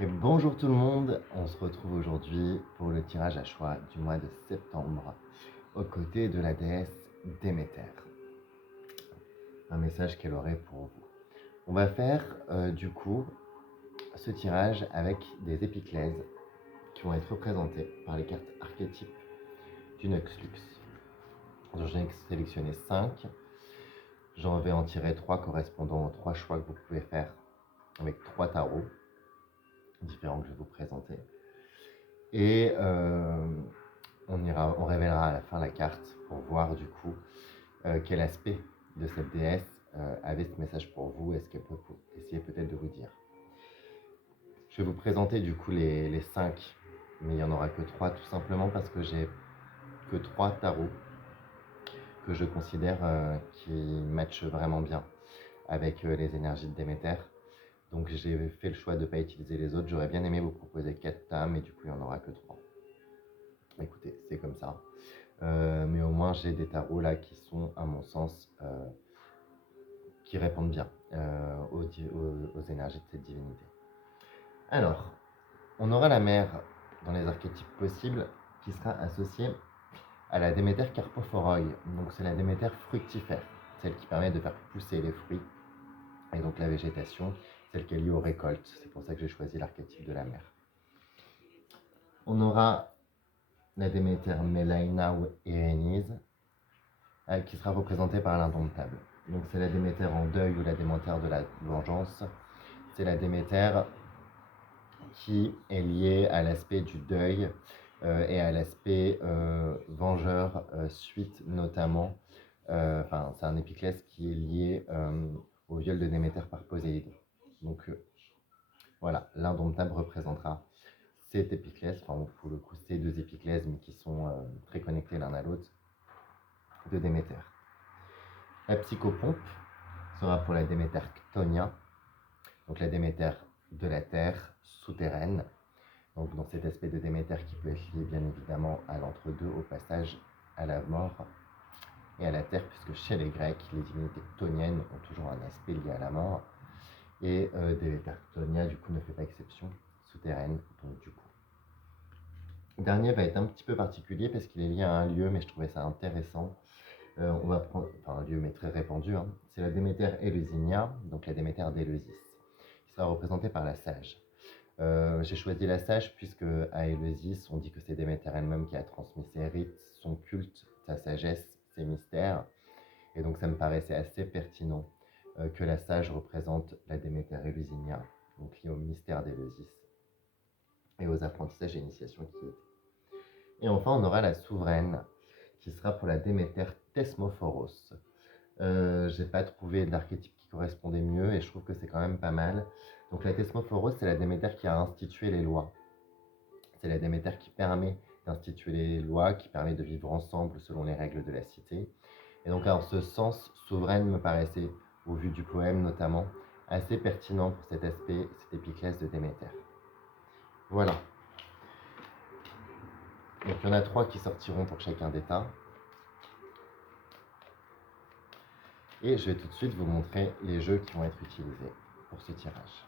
Et bonjour tout le monde, on se retrouve aujourd'hui pour le tirage à choix du mois de septembre aux côtés de la déesse Déméter. Un message qu'elle aurait pour vous. On va faire du coup ce tirage avec des épiclèses qui vont être représentées par les cartes archétypes du Nuxlux. Donc j'en ai sélectionné 5. J'en vais en tirer 3 correspondant aux 3 choix que vous pouvez faire avec 3 tarots différents que je vais vous présenter. Et on révélera à la fin la carte pour voir du coup quel aspect de cette déesse avait ce message pour vous et ce qu'elle peut essayer peut-être de vous dire. Je vais vous présenter du coup les 5, mais il n'y en aura que 3 tout simplement parce que j'ai que 3 tarots que je considère qui matchent vraiment bien avec les énergies de Déméter. Donc j'ai fait le choix de ne pas utiliser les autres. J'aurais bien aimé vous proposer 4 tames, mais du coup il n'y en aura que 3. Écoutez, c'est comme ça. Mais au moins j'ai des tarots là qui sont, à mon sens, qui répondent bien aux énergies de cette divinité. Alors, on aura la mer dans les archétypes possibles qui sera associée à la Déméter Carpophoroi. Donc c'est la Déméter fructifère, celle qui permet de faire pousser les fruits et donc la végétation, celle qui est liée aux récoltes. C'est pour ça que j'ai choisi l'archétype de la mer. On aura la Déméter Melaina ou Érénise, qui sera représentée par l'indomptable. Donc c'est la Déméter en deuil ou la Déméter de la vengeance. C'est la Déméter qui est liée à l'aspect du deuil et à l'aspect vengeur, suite notamment. C'est un épiclèse qui est lié au viol de Déméter par Poséidon. Donc voilà, l'indomptable représentera cet épiclèse, enfin pour le coup ces deux épiclèses, mais qui sont très connectés l'un à l'autre, de Déméter. La psychopompe sera pour la Déméter Chtonia, donc la Déméter de la terre souterraine. Donc dans cet aspect de Déméter qui peut être lié bien évidemment à l'entre-deux, au passage à la mort et à la terre, puisque chez les Grecs, les divinités chthoniennes ont toujours un aspect lié à la mort. Et Déméter Chtonia, du coup, ne fait pas exception, souterraine, donc du coup. Le dernier va être un petit peu particulier parce qu'il est lié à un lieu, mais je trouvais ça intéressant. On va prendre, un lieu mais très répandu, hein. C'est la Déméter Éleusinia, donc la Déméter d'Éleusis, qui sera représentée par la sage. J'ai choisi la sage puisque à Éleusis, on dit que c'est Déméter elle-même qui a transmis ses rites, son culte, sa sagesse, ses mystères. Et donc ça me paraissait assez pertinent que la sage représente la Déméter Éleusinia, donc liée au mystère d'Éleusis et aux apprentissages et initiations qui étaient. Et enfin, on aura la souveraine, qui sera pour la Déméter Thesmophoros. J'ai pas trouvé d'archétype qui correspondait mieux et je trouve que c'est quand même pas mal. Donc la Thesmophoros, c'est la Déméter qui a institué les lois. C'est la Déméter qui permet d'instituer les lois, qui permet de vivre ensemble selon les règles de la cité. Et donc en ce sens, souveraine me paraissait, au vu du poème notamment, assez pertinent pour cet aspect, cette épiclèse de Déméter. Voilà. Donc il y en a 3 qui sortiront pour chacun des tas. Et je vais tout de suite vous montrer les jeux qui vont être utilisés pour ce tirage.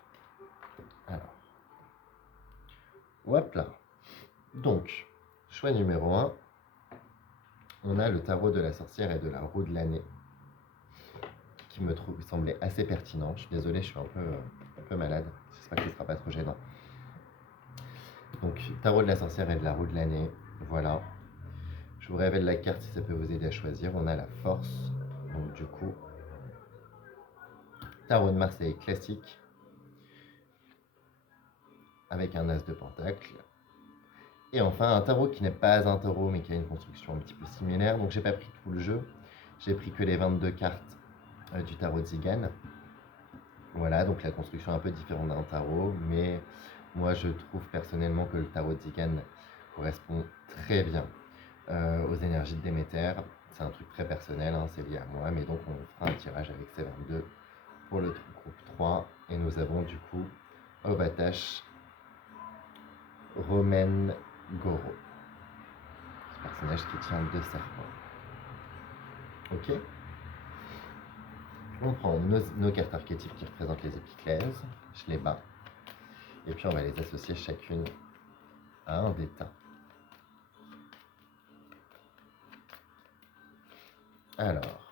Alors, hop là. Donc, choix numéro 1, on a le tarot de la sorcière et de la roue de l'année, qui me semblait assez pertinent. Je suis désolé, je suis un peu malade. J'espère que ce ne sera pas trop gênant. Donc, tarot de la sorcière et de la roue de l'année, voilà. Je vous révèle la carte si ça peut vous aider à choisir. On a la force, donc du coup, tarot de Marseille classique, avec un as de pentacle. Et enfin, un tarot qui n'est pas un tarot, mais qui a une construction un petit peu similaire. Donc, j'ai pas pris tout le jeu. J'ai pris que les 22 cartes du tarot de Zigane. Voilà, donc la construction est un peu différente d'un tarot, mais moi, je trouve personnellement que le tarot de Zigane correspond très bien aux énergies de Déméter. C'est un truc très personnel, hein, c'est lié à moi, mais donc on fera un tirage avec ces 22 pour le groupe 3. Et nous avons du coup Ovatash Romaine Goro. Personnage qui tient 2 serpents. Ok. On prend nos cartes archétypes qui représentent les épiclèses. Je les bats. Et puis on va les associer chacune à un des tas. Alors,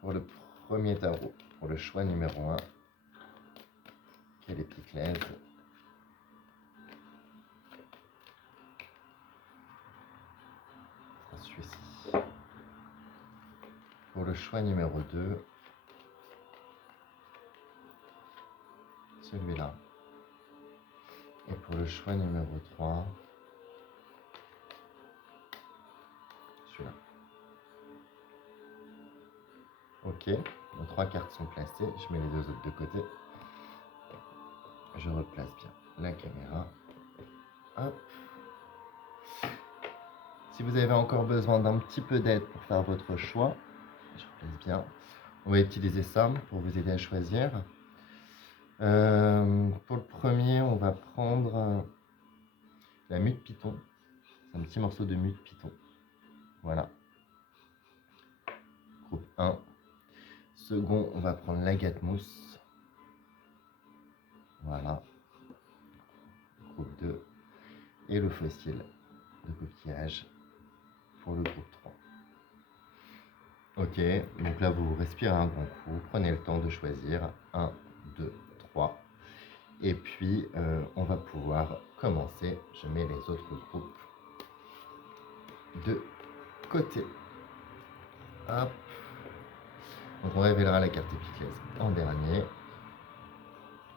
pour le premier tarot, pour le choix numéro 1, quelle est Piclès? Celui-ci. Pour le choix numéro 2, celui-là. Et pour le choix numéro 3, celui-là. Ok, nos 3 cartes sont placées. Je mets les 2 autres de côté. Je replace bien la caméra. Hop. Si vous avez encore besoin d'un petit peu d'aide pour faire votre choix, je replace bien. On va utiliser ça pour vous aider à choisir. Pour le premier, on va prendre la mue de python. C'est un petit morceau de mue de python. Voilà. Groupe 1. Second, on va prendre l'agate mousse. Voilà. Groupe 2. Et le fossile de coquillage pour le groupe 3. Ok, donc là vous respirez un grand coup, prenez le temps de choisir 1, 2, 3. Et puis on va pouvoir commencer. Je mets les autres groupes de côté. Hop. Donc on révélera la carte épiclèse en dernier.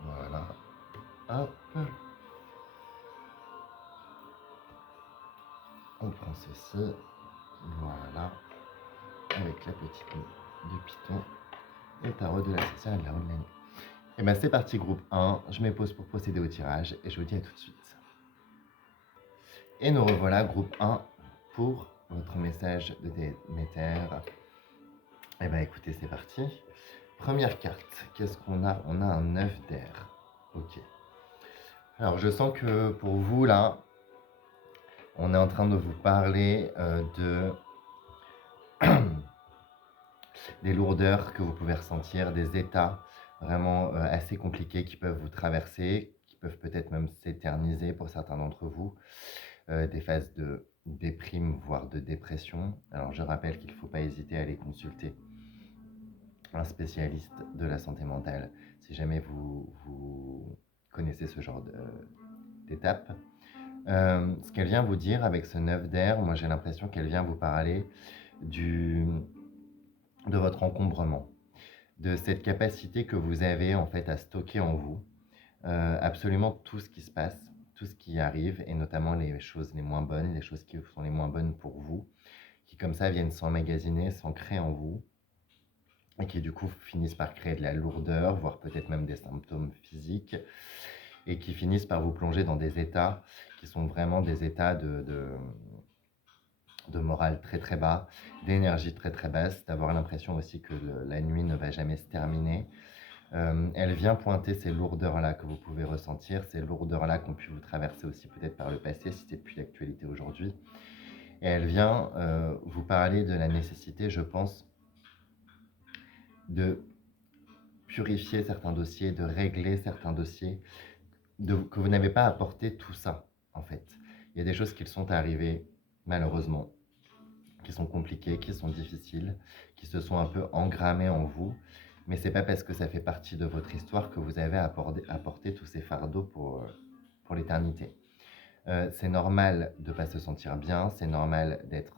Voilà. Hop. On prend ceci. Voilà. Avec la petite mue de python. Et le tarot de la sorcière de la haute de la nuit. Et bien c'est parti groupe 1. Je me pose pour procéder au tirage et je vous dis à tout de suite. Et nous revoilà groupe 1 pour votre message de Déméter. Et bien écoutez, c'est parti. Première carte, qu'est-ce qu'on a? On a un 9 d'air. Ok. Alors je sens que pour vous là, on est en train de vous parler des lourdeurs que vous pouvez ressentir, des états vraiment assez compliqués qui peuvent vous traverser, qui peuvent peut-être même s'éterniser pour certains d'entre vous, des phases de déprime, voire de dépression. Alors je rappelle qu'il ne faut pas hésiter à aller consulter un spécialiste de la santé mentale si jamais vous connaissez ce genre d'étape. Ce qu'elle vient vous dire avec ce 9 d'air, moi j'ai l'impression qu'elle vient vous parler de votre encombrement, de cette capacité que vous avez en fait à stocker en vous absolument tout ce qui se passe, tout ce qui arrive, et notamment les choses les moins bonnes, les choses qui sont les moins bonnes pour vous, qui comme ça viennent s'emmagasiner, s'ancrer en vous, et qui du coup finissent par créer de la lourdeur, voire peut-être même des symptômes physiques, et qui finissent par vous plonger dans des états qui sont vraiment des états de morale très très bas, d'énergie très très basse, d'avoir l'impression aussi que la nuit ne va jamais se terminer. Elle vient pointer ces lourdeurs-là que vous pouvez ressentir, ces lourdeurs-là qui ont pu vous traverser aussi peut-être par le passé, si c'est plus d'actualité aujourd'hui. Et elle vient vous parler de la nécessité, je pense, de purifier certains dossiers, de régler certains dossiers, que vous n'avez pas apporté tout ça, en fait. Il y a des choses qui sont arrivées, malheureusement, qui sont compliquées, qui sont difficiles, qui se sont un peu engrammées en vous, mais c'est pas parce que ça fait partie de votre histoire que vous avez apporté tous ces fardeaux pour l'éternité. C'est normal de ne pas se sentir bien, c'est normal d'être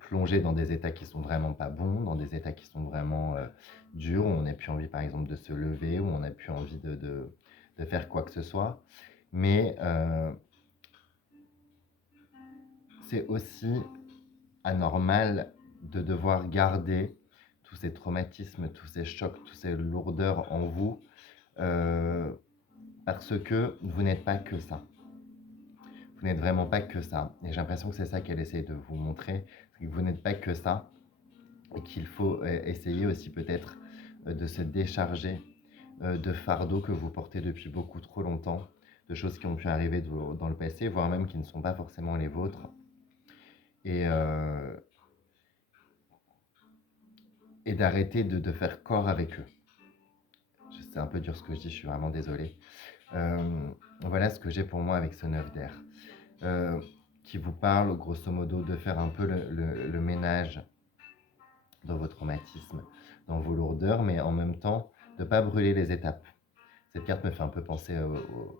plongé dans des états qui sont vraiment pas bons, dans des états qui sont vraiment durs, où on n'a plus envie par exemple de se lever, où on n'a plus envie de faire quoi que ce soit. Mais c'est aussi anormal de devoir garder tous ces traumatismes, tous ces chocs, toutes ces lourdeurs en vous, parce que vous n'êtes pas que ça. Vous n'êtes vraiment pas que ça. Et j'ai l'impression que c'est ça qu'elle essaie de vous montrer, c'est que vous n'êtes pas que ça, et qu'il faut essayer aussi peut-être de se décharger de fardeaux que vous portez depuis beaucoup trop longtemps, de choses qui ont pu arriver dans le passé, voire même qui ne sont pas forcément les vôtres. Et d'arrêter de faire corps avec eux. c'est un peu dur ce que je dis, je suis vraiment désolé. Voilà ce que j'ai pour moi avec ce 9 d'air, euh, qui vous parle grosso modo de faire un peu le ménage dans vos traumatismes, dans vos lourdeurs, mais en même temps de ne pas brûler les étapes. Cette carte me fait un peu penser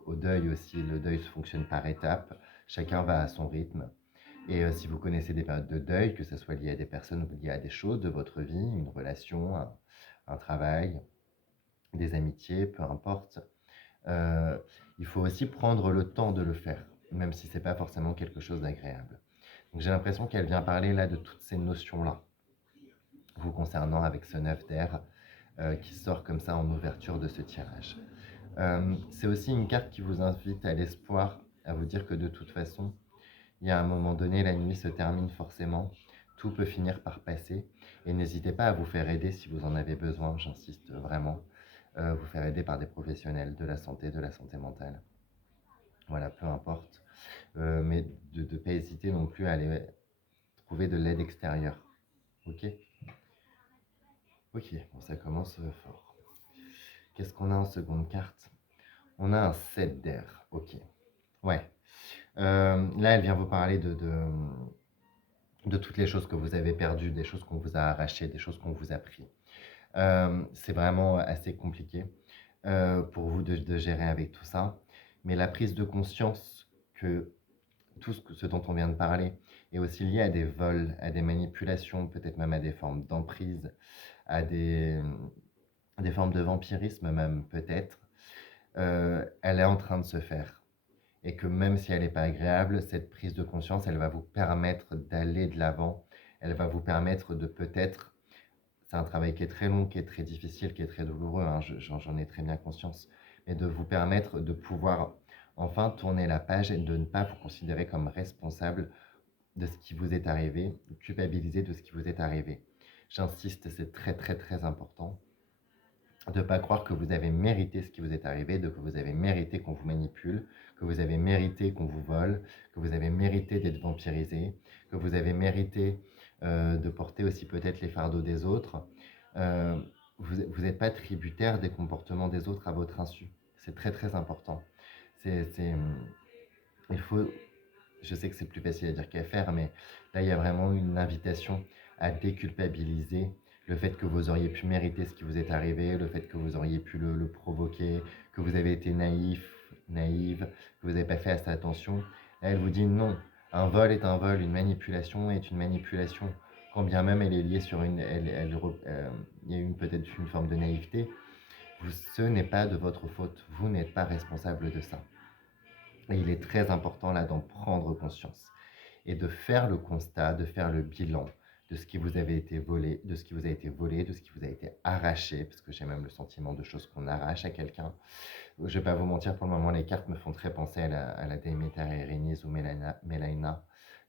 au deuil aussi. Le deuil fonctionne par étapes, chacun va à son rythme. Et si vous connaissez des périodes de deuil, que ce soit lié à des personnes ou lié à des choses de votre vie, une relation, un travail, des amitiés, peu importe, euh, il faut aussi prendre le temps de le faire, même si c'est pas forcément quelque chose d'agréable. Donc j'ai l'impression qu'elle vient parler là de toutes ces notions-là, vous concernant avec ce 9 d'air qui sort comme ça en ouverture de ce tirage. C'est aussi une carte qui vous invite à l'espoir, à vous dire que de toute façon, il y a un moment donné, la nuit se termine forcément, tout peut finir par passer, et n'hésitez pas à vous faire aider si vous en avez besoin, j'insiste vraiment, vous faire aider par des professionnels de la santé mentale, voilà, peu importe, mais de ne pas hésiter non plus à aller trouver de l'aide extérieure, ok? Ok, bon ça commence fort. Qu'est-ce qu'on a en seconde carte? On a un 7 d'air, ok, ouais. Là, elle vient vous parler de toutes les choses que vous avez perdues, des choses qu'on vous a arrachées, des choses qu'on vous a pris. C'est vraiment assez compliqué pour vous de gérer avec tout ça. Mais la prise de conscience que tout ce dont on vient de parler est aussi lié à des vols, à des manipulations, peut-être même à des formes d'emprise, à des formes de vampirisme même peut-être, elle est en train de se faire. Et que même si elle n'est pas agréable, cette prise de conscience, elle va vous permettre d'aller de l'avant. Elle va vous permettre de peut-être, c'est un travail qui est très long, qui est très difficile, qui est très douloureux, hein, j'en ai très bien conscience, mais de vous permettre de pouvoir enfin tourner la page et de ne pas vous considérer comme responsable de ce qui vous est arrivé, culpabiliser de ce qui vous est arrivé. J'insiste, c'est très très très important de ne pas croire que vous avez mérité ce qui vous est arrivé, que vous avez mérité qu'on vous manipule, que vous avez mérité qu'on vous vole, que vous avez mérité d'être vampirisé, que vous avez mérité de porter aussi peut-être les fardeaux des autres. Euh, vous n'êtes pas tributaire des comportements des autres à votre insu. C'est très très important. Il faut, je sais que c'est plus facile à dire qu'à faire, mais là, il y a vraiment une invitation à déculpabiliser le fait que vous auriez pu mériter ce qui vous est arrivé, le fait que vous auriez pu le provoquer, que vous avez été naïve, que vous n'avez pas fait assez attention. Là, elle vous dit non, un vol est un vol, une manipulation est une manipulation, quand bien même elle est liée sur il y a peut-être une forme de naïveté. Ce n'est pas de votre faute, vous n'êtes pas responsable de ça. Et il est très important là d'en prendre conscience et de faire le constat, de faire le bilan de ce qui vous avait été volé, de ce qui vous a été volé, de ce qui vous a été arraché, parce que j'ai même le sentiment de choses qu'on arrache à quelqu'un. Je ne vais pas vous mentir, pour le moment, les cartes me font très penser à la Déméter Erénice ou Melaina,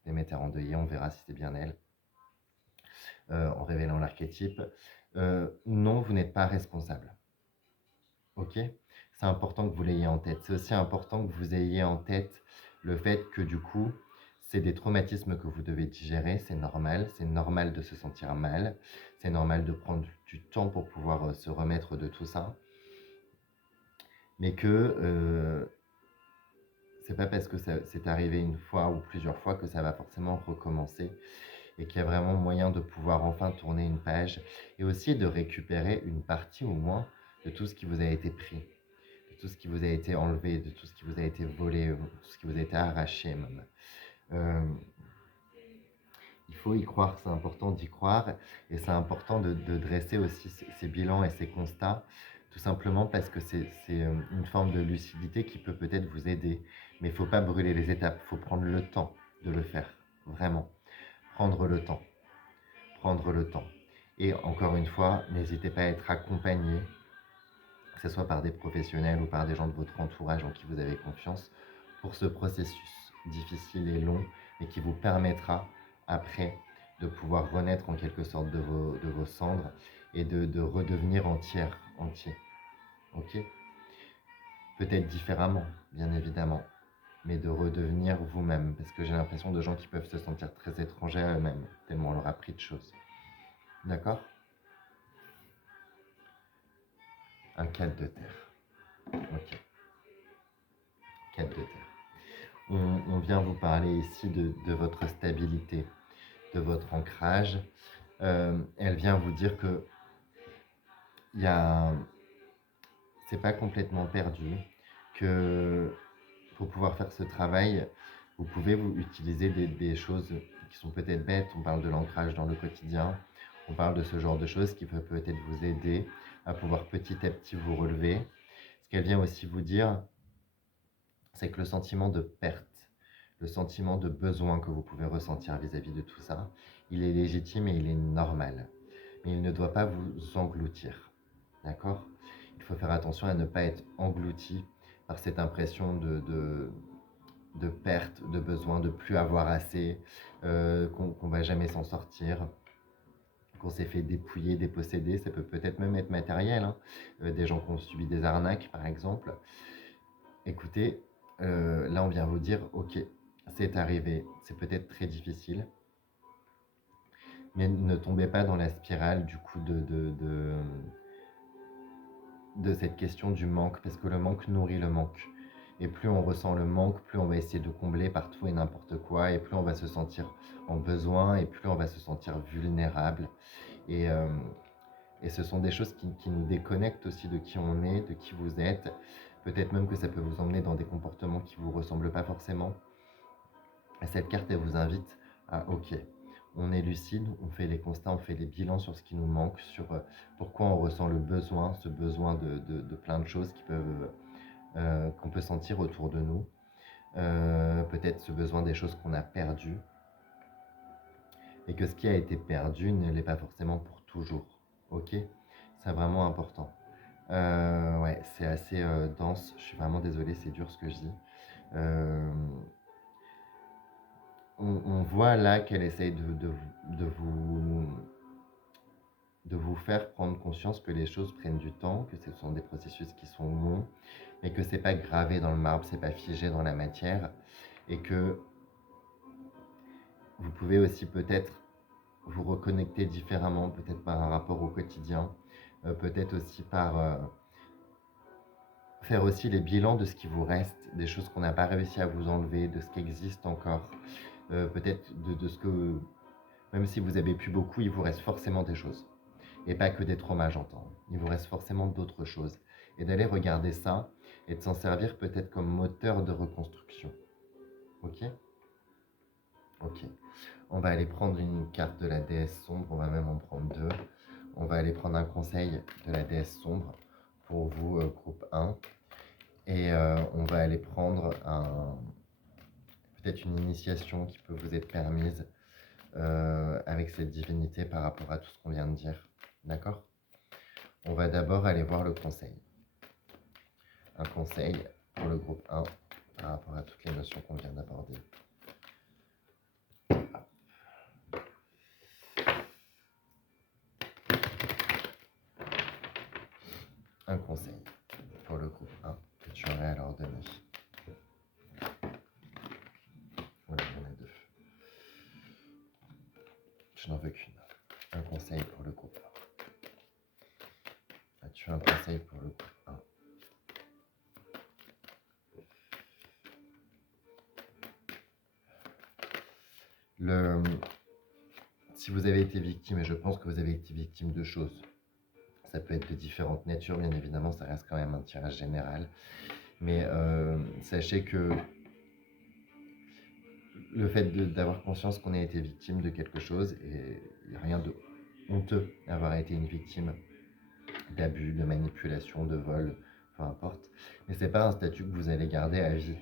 Déméter endeuillée, on verra si c'est bien elle, en révélant l'archétype. Non, vous n'êtes pas responsable. Ok? C'est important que vous l'ayez en tête. C'est aussi important que vous ayez en tête le fait que du coup, c'est des traumatismes que vous devez digérer, c'est normal de se sentir mal, c'est normal de prendre du temps pour pouvoir se remettre de tout ça, mais que c'est pas parce que ça c'est arrivé une fois ou plusieurs fois que ça va forcément recommencer et qu'il y a vraiment moyen de pouvoir enfin tourner une page et aussi de récupérer une partie au moins de tout ce qui vous a été pris, de tout ce qui vous a été enlevé, de tout ce qui vous a été volé, de tout ce qui vous a été arraché même. Euh, il faut y croire, c'est important d'y croire et c'est important de dresser aussi ces bilans et ces constats, tout simplement parce que c'est une forme de lucidité qui peut peut-être vous aider. Mais il ne faut pas brûler les étapes, il faut prendre le temps de le faire, vraiment. Prendre le temps, prendre le temps. Et encore une fois, n'hésitez pas à être accompagné, que ce soit par des professionnels ou par des gens de votre entourage en qui vous avez confiance, pour ce processus difficile et long, mais qui vous permettra après de pouvoir renaître en quelque sorte de vos cendres et de redevenir entier. Ok? Peut-être différemment, bien évidemment, mais de redevenir vous-même, parce que j'ai l'impression de gens qui peuvent se sentir très étrangers à eux-mêmes, tellement on leur a appris de choses. D'accord? Un 4 de terre. Ok, 4 de terre. On vient vous parler ici de votre stabilité, de votre ancrage. Elle vient vous dire que il y a, c'est pas complètement perdu, que pour pouvoir faire ce travail, vous pouvez vous utiliser des choses qui sont peut-être bêtes. On parle de l'ancrage dans le quotidien, on parle de ce genre de choses qui peut peut-être vous aider à pouvoir petit à petit vous relever. Ce qu'elle vient aussi vous dire, c'est que le sentiment de perte, le sentiment de besoin que vous pouvez ressentir vis-à-vis de tout ça, il est légitime et il est normal. Mais il ne doit pas vous engloutir. D'accord? Il faut faire attention à ne pas être englouti par cette impression de perte, de besoin, de plus avoir assez, qu'on va jamais s'en sortir, qu'on s'est fait dépouiller, déposséder. Ça peut peut-être même être matériel, hein. Des gens qui ont subi des arnaques, par exemple. Écoutez, là, on vient vous dire, ok, c'est arrivé, c'est peut-être très difficile, mais ne tombez pas dans la spirale du coup de cette question du manque, parce que le manque nourrit le manque. Et plus on ressent le manque, plus on va essayer de combler par tout et n'importe quoi, et plus on va se sentir en besoin, et plus on va se sentir vulnérable. Et, euh, et ce sont des choses qui nous déconnectent aussi de qui on est, de qui vous êtes. Peut-être même que ça peut vous emmener dans des comportements qui ne vous ressemblent pas forcément. Et cette carte, elle vous invite à, ok, on est lucide, on fait les constats, on fait les bilans sur ce qui nous manque, sur pourquoi on ressent le besoin, ce besoin de plein de choses qu'on peut sentir autour de nous. Peut-être ce besoin des choses qu'on a perdues. Et que ce qui a été perdu ne l'est pas forcément pour toujours. Ok? C'est vraiment important. Ouais, c'est assez dense. Je suis vraiment désolé, c'est dur ce que je dis. Euh, on voit là qu'elle essaye de vous, de vous faire prendre conscience que les choses prennent du temps, que ce sont des processus qui sont longs, mais que c'est pas gravé dans le marbre, c'est pas figé dans la matière, et que vous pouvez aussi peut-être vous reconnecter différemment, peut-être par un rapport au quotidien, peut-être aussi par faire aussi les bilans de ce qui vous reste, des choses qu'on n'a pas réussi à vous enlever, de ce qui existe encore, peut-être de ce que, même si vous avez plus beaucoup, il vous reste forcément des choses. Et pas que des traumas, j'entends. Il vous reste forcément d'autres choses. Et d'aller regarder ça et de s'en servir peut-être comme moteur de reconstruction. Ok? Ok. On va aller prendre une carte de la déesse sombre, on va même en prendre deux. On va aller prendre un conseil de la déesse sombre pour vous, groupe 1. Et on va aller prendre peut-être une initiation qui peut vous être permise avec cette divinité par rapport à tout ce qu'on vient de dire. D'accord? On va d'abord aller voir le conseil. Un conseil pour le groupe 1 par rapport à toutes les notions qu'on vient d'aborder. Un conseil pour le groupe 1 que tu aurais à leur donner. Voilà, il y en a deux. Je n'en veux qu'une. Un conseil pour le groupe 1. As-tu un conseil pour le groupe 1? Si vous avez été victime, et je pense que vous avez été victime de choses, ça peut être de différentes natures, bien évidemment, ça reste quand même un tirage général, mais sachez que le fait d'avoir conscience qu'on a été victime de quelque chose, et il n'y a rien de honteux d'avoir été une victime d'abus, de manipulation, de vol, peu importe, mais c'est pas un statut que vous allez garder à vie.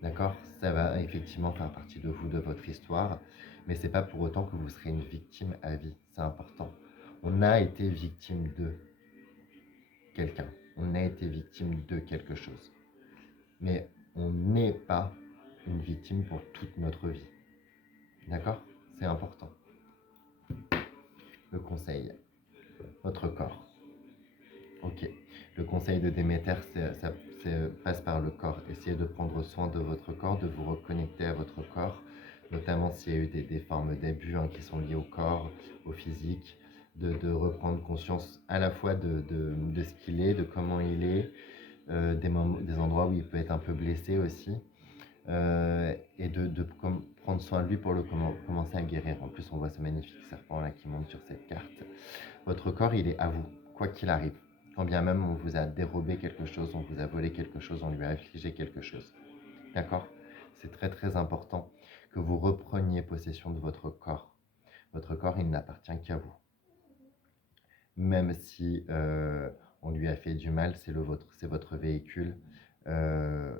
D'accord? Ça va effectivement faire partie de vous, de votre histoire, mais c'est pas pour autant que vous serez une victime à vie. C'est important. On a été victime de quelqu'un. On a été victime de quelque chose. Mais on n'est pas une victime pour toute notre vie. D'accord? C'est important. Le conseil. Votre corps. Ok. Le conseil de Déméter, ça passe par le corps. Essayez de prendre soin de votre corps, de vous reconnecter à votre corps, notamment s'il y a eu des formes d'abus qui sont liées au corps, au physique. de reprendre conscience à la fois de ce qu'il est, de comment il est, des endroits où il peut être un peu blessé aussi, et prendre soin de lui pour commencer à guérir. En plus, on voit ce magnifique serpent là qui monte sur cette carte. Votre corps, il est à vous, quoi qu'il arrive. Quand bien même on vous a dérobé quelque chose, on vous a volé quelque chose, on lui a affligé quelque chose. D'accord? C'est très très important que vous repreniez possession de votre corps. Votre corps, il n'appartient qu'à vous. Même si on lui a fait du mal, c'est votre véhicule. Euh,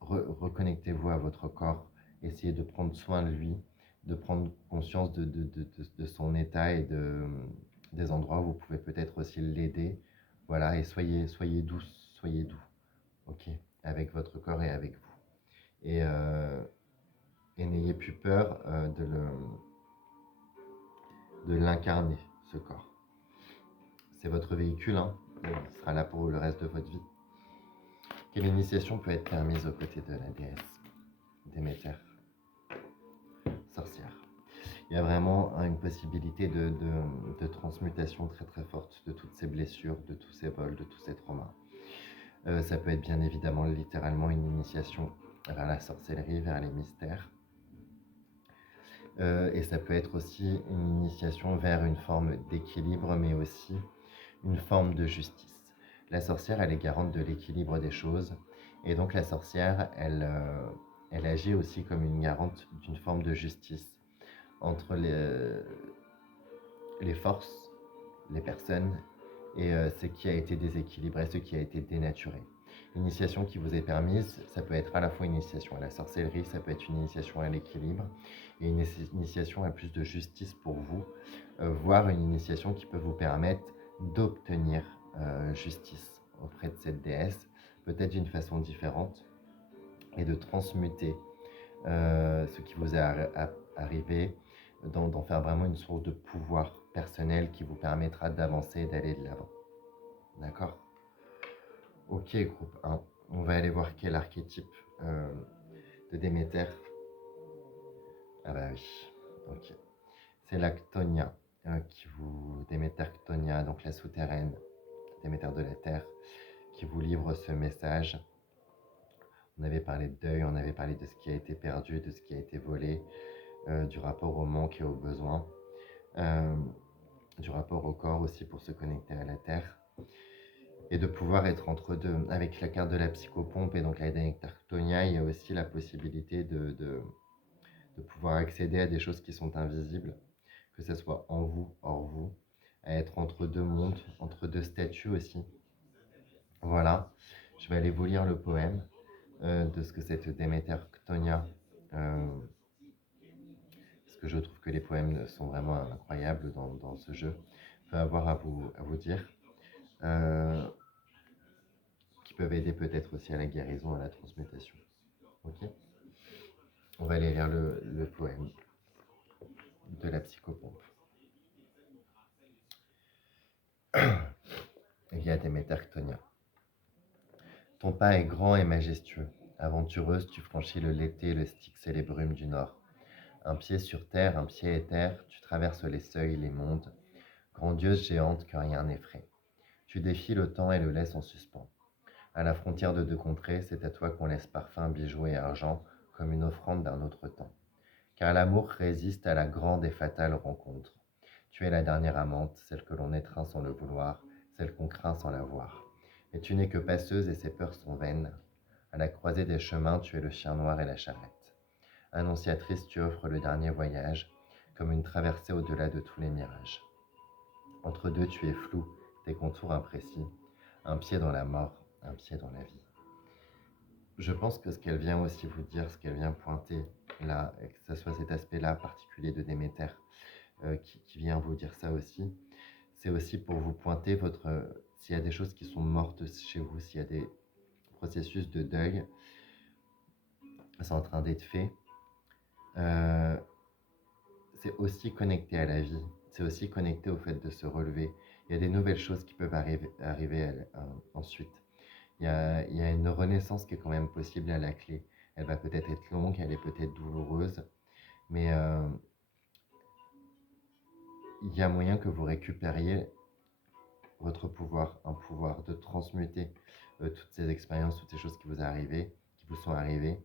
Reconnectez-vous à votre corps, essayez de prendre soin de lui, de prendre conscience de son état et des endroits où vous pouvez peut-être aussi l'aider. Voilà, et soyez douce, soyez doux, ok, avec votre corps et avec vous. Et n'ayez plus peur de l'incarner, ce corps. C'est votre véhicule, hein, il sera là pour le reste de votre vie. Quelle initiation peut être permise aux côtés de la déesse Déméter, sorcière? Il y a vraiment une possibilité de transmutation très très forte de toutes ces blessures, de tous ces vols, de tous ces traumas. Ça peut être bien évidemment littéralement une initiation vers la sorcellerie, vers les mystères. Et ça peut être aussi une initiation vers une forme d'équilibre, mais aussi une forme de justice. La sorcière, elle est garante de l'équilibre des choses, et donc la sorcière, elle agit aussi comme une garante d'une forme de justice entre les forces, les personnes, et ce qui a été déséquilibré, ce qui a été dénaturé. L'initiation qui vous est permise, ça peut être à la fois une initiation à la sorcellerie, ça peut être une initiation à l'équilibre, et une initiation à plus de justice pour vous, voire une initiation qui peut vous permettre d'obtenir justice auprès de cette déesse, peut-être d'une façon différente, et de transmuter ce qui vous est arrivé, d'en faire vraiment une source de pouvoir personnel qui vous permettra d'avancer et d'aller de l'avant. D'accord? Ok, groupe 1. On va aller voir quel archétype de Déméter. Ah bah oui, ok. C'est la Ctonia Déméter Ctonia, donc la souterraine, Déméter de la Terre, qui vous livre ce message. On avait parlé de deuil, on avait parlé de ce qui a été perdu, de ce qui a été volé, du rapport au manque et aux besoins, du rapport au corps aussi pour se connecter à la terre, et de pouvoir être entre deux. Avec la carte de la psychopompe et donc la Dénectarctonia, il y a aussi la possibilité de pouvoir accéder à des choses qui sont invisibles, que ce soit en vous, hors vous, à être entre deux mondes, entre deux statues aussi. Voilà, je vais aller vous lire le poème de ce que cette Déméter-Ctonia, parce que je trouve que les poèmes sont vraiment incroyables dans ce jeu, peut avoir à vous dire, qui peuvent aider peut-être aussi à la guérison, à la transmutation. Ok. On va aller lire le poème de la psychopompe. Il y a Déméter-Ctonia. Ton pas est grand et majestueux. Aventureuse, tu franchis l'été, le Styx et les brumes du nord. Un pied sur terre, un pied éther, tu traverses les seuils, les mondes. Grandiose géante que rien n'effraie. Tu défies le temps et le laisses en suspens. À la frontière de deux contrées, c'est à toi qu'on laisse parfum, bijoux et argent, comme une offrande d'un autre temps. Car l'amour résiste à la grande et fatale rencontre. Tu es la dernière amante, celle que l'on étreint sans le vouloir, celle qu'on craint sans la voir. Mais tu n'es que passeuse et ses peurs sont vaines. À la croisée des chemins, tu es le chien noir et la charrette. Annonciatrice, tu offres le dernier voyage, comme une traversée au-delà de tous les mirages. Entre deux, tu es flou, tes contours imprécis, un pied dans la mort, un pied dans la vie. Je pense que ce qu'elle vient aussi vous dire, ce qu'elle vient pointer là, et que ce soit cet aspect-là particulier de Déméter qui vient vous dire ça aussi, c'est aussi pour vous pointer s'il y a des choses qui sont mortes chez vous, s'il y a des processus de deuil, c'est en train d'être fait. C'est aussi connecté à la vie, c'est aussi connecté au fait de se relever. Il y a des nouvelles choses qui peuvent arriver ensuite. Il y a une renaissance qui est quand même possible à la clé. Elle va peut-être être longue, elle est peut-être douloureuse, mais il y a moyen que vous récupériez votre pouvoir, un pouvoir de transmuter toutes ces expériences, toutes ces choses qui vous sont arrivées,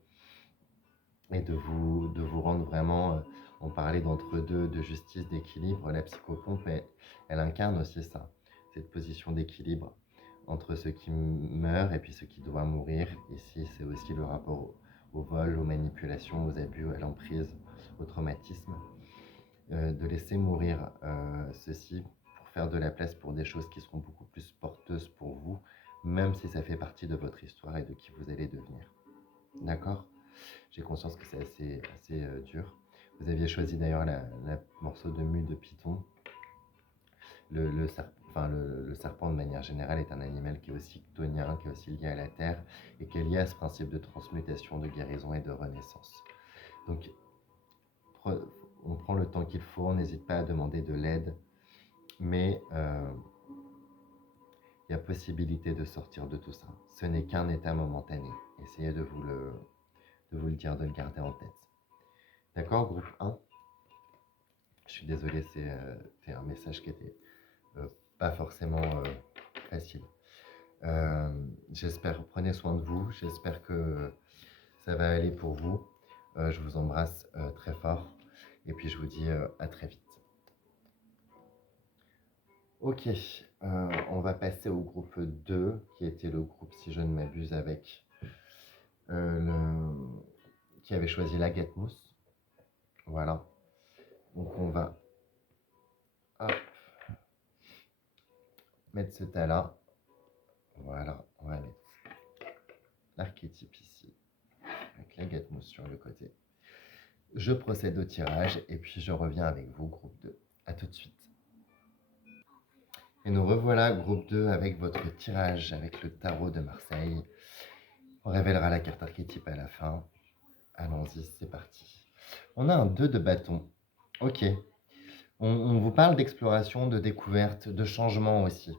et de vous rendre vraiment, on parlait d'entre-deux, de justice, d'équilibre. La psychopompe, elle incarne aussi ça, cette position d'équilibre entre ceux qui meurent et puis ceux qui doivent mourir. Ici, c'est aussi le rapport au vol, aux manipulations, aux abus, à l'emprise, au traumatisme. De laisser mourir ceci pour faire de la place pour des choses qui seront beaucoup plus porteuses pour vous, même si ça fait partie de votre histoire et de qui vous allez devenir. D'accord? J'ai conscience que c'est assez dur. Vous aviez choisi d'ailleurs la morceau de mue de Python. Le serpent, de manière générale, est un animal qui est aussi chtonien, qui est aussi lié à la terre et qui est lié à ce principe de transmutation, de guérison et de renaissance. Donc, on prend le temps qu'il faut, on n'hésite pas à demander de l'aide, mais il y a possibilité de sortir de tout ça. Ce n'est qu'un état momentané. Essayez de vous le dire, de le garder en tête. D'accord, groupe 1? Je suis désolé, c'est un message qui était pas forcément facile. J'espère, prenez soin de vous, j'espère que ça va aller pour vous. Je vous embrasse très fort et puis je vous dis à très vite. Ok, on va passer au groupe 2, qui était le groupe, si je ne m'abuse, avec qui avait choisi la guette-mousse. Voilà. Donc on va hop, mettre ce tas-là. Voilà, on va mettre l'archétype ici, avec la guette-mousse sur le côté. Je procède au tirage et puis je reviens avec vous, groupe 2. A tout de suite. Et nous revoilà, groupe 2, avec votre tirage, avec le tarot de Marseille. On révélera la carte archétype à la fin. Allons-y, c'est parti. On a un 2 de bâton. Ok. On vous parle d'exploration, de découverte, de changement aussi.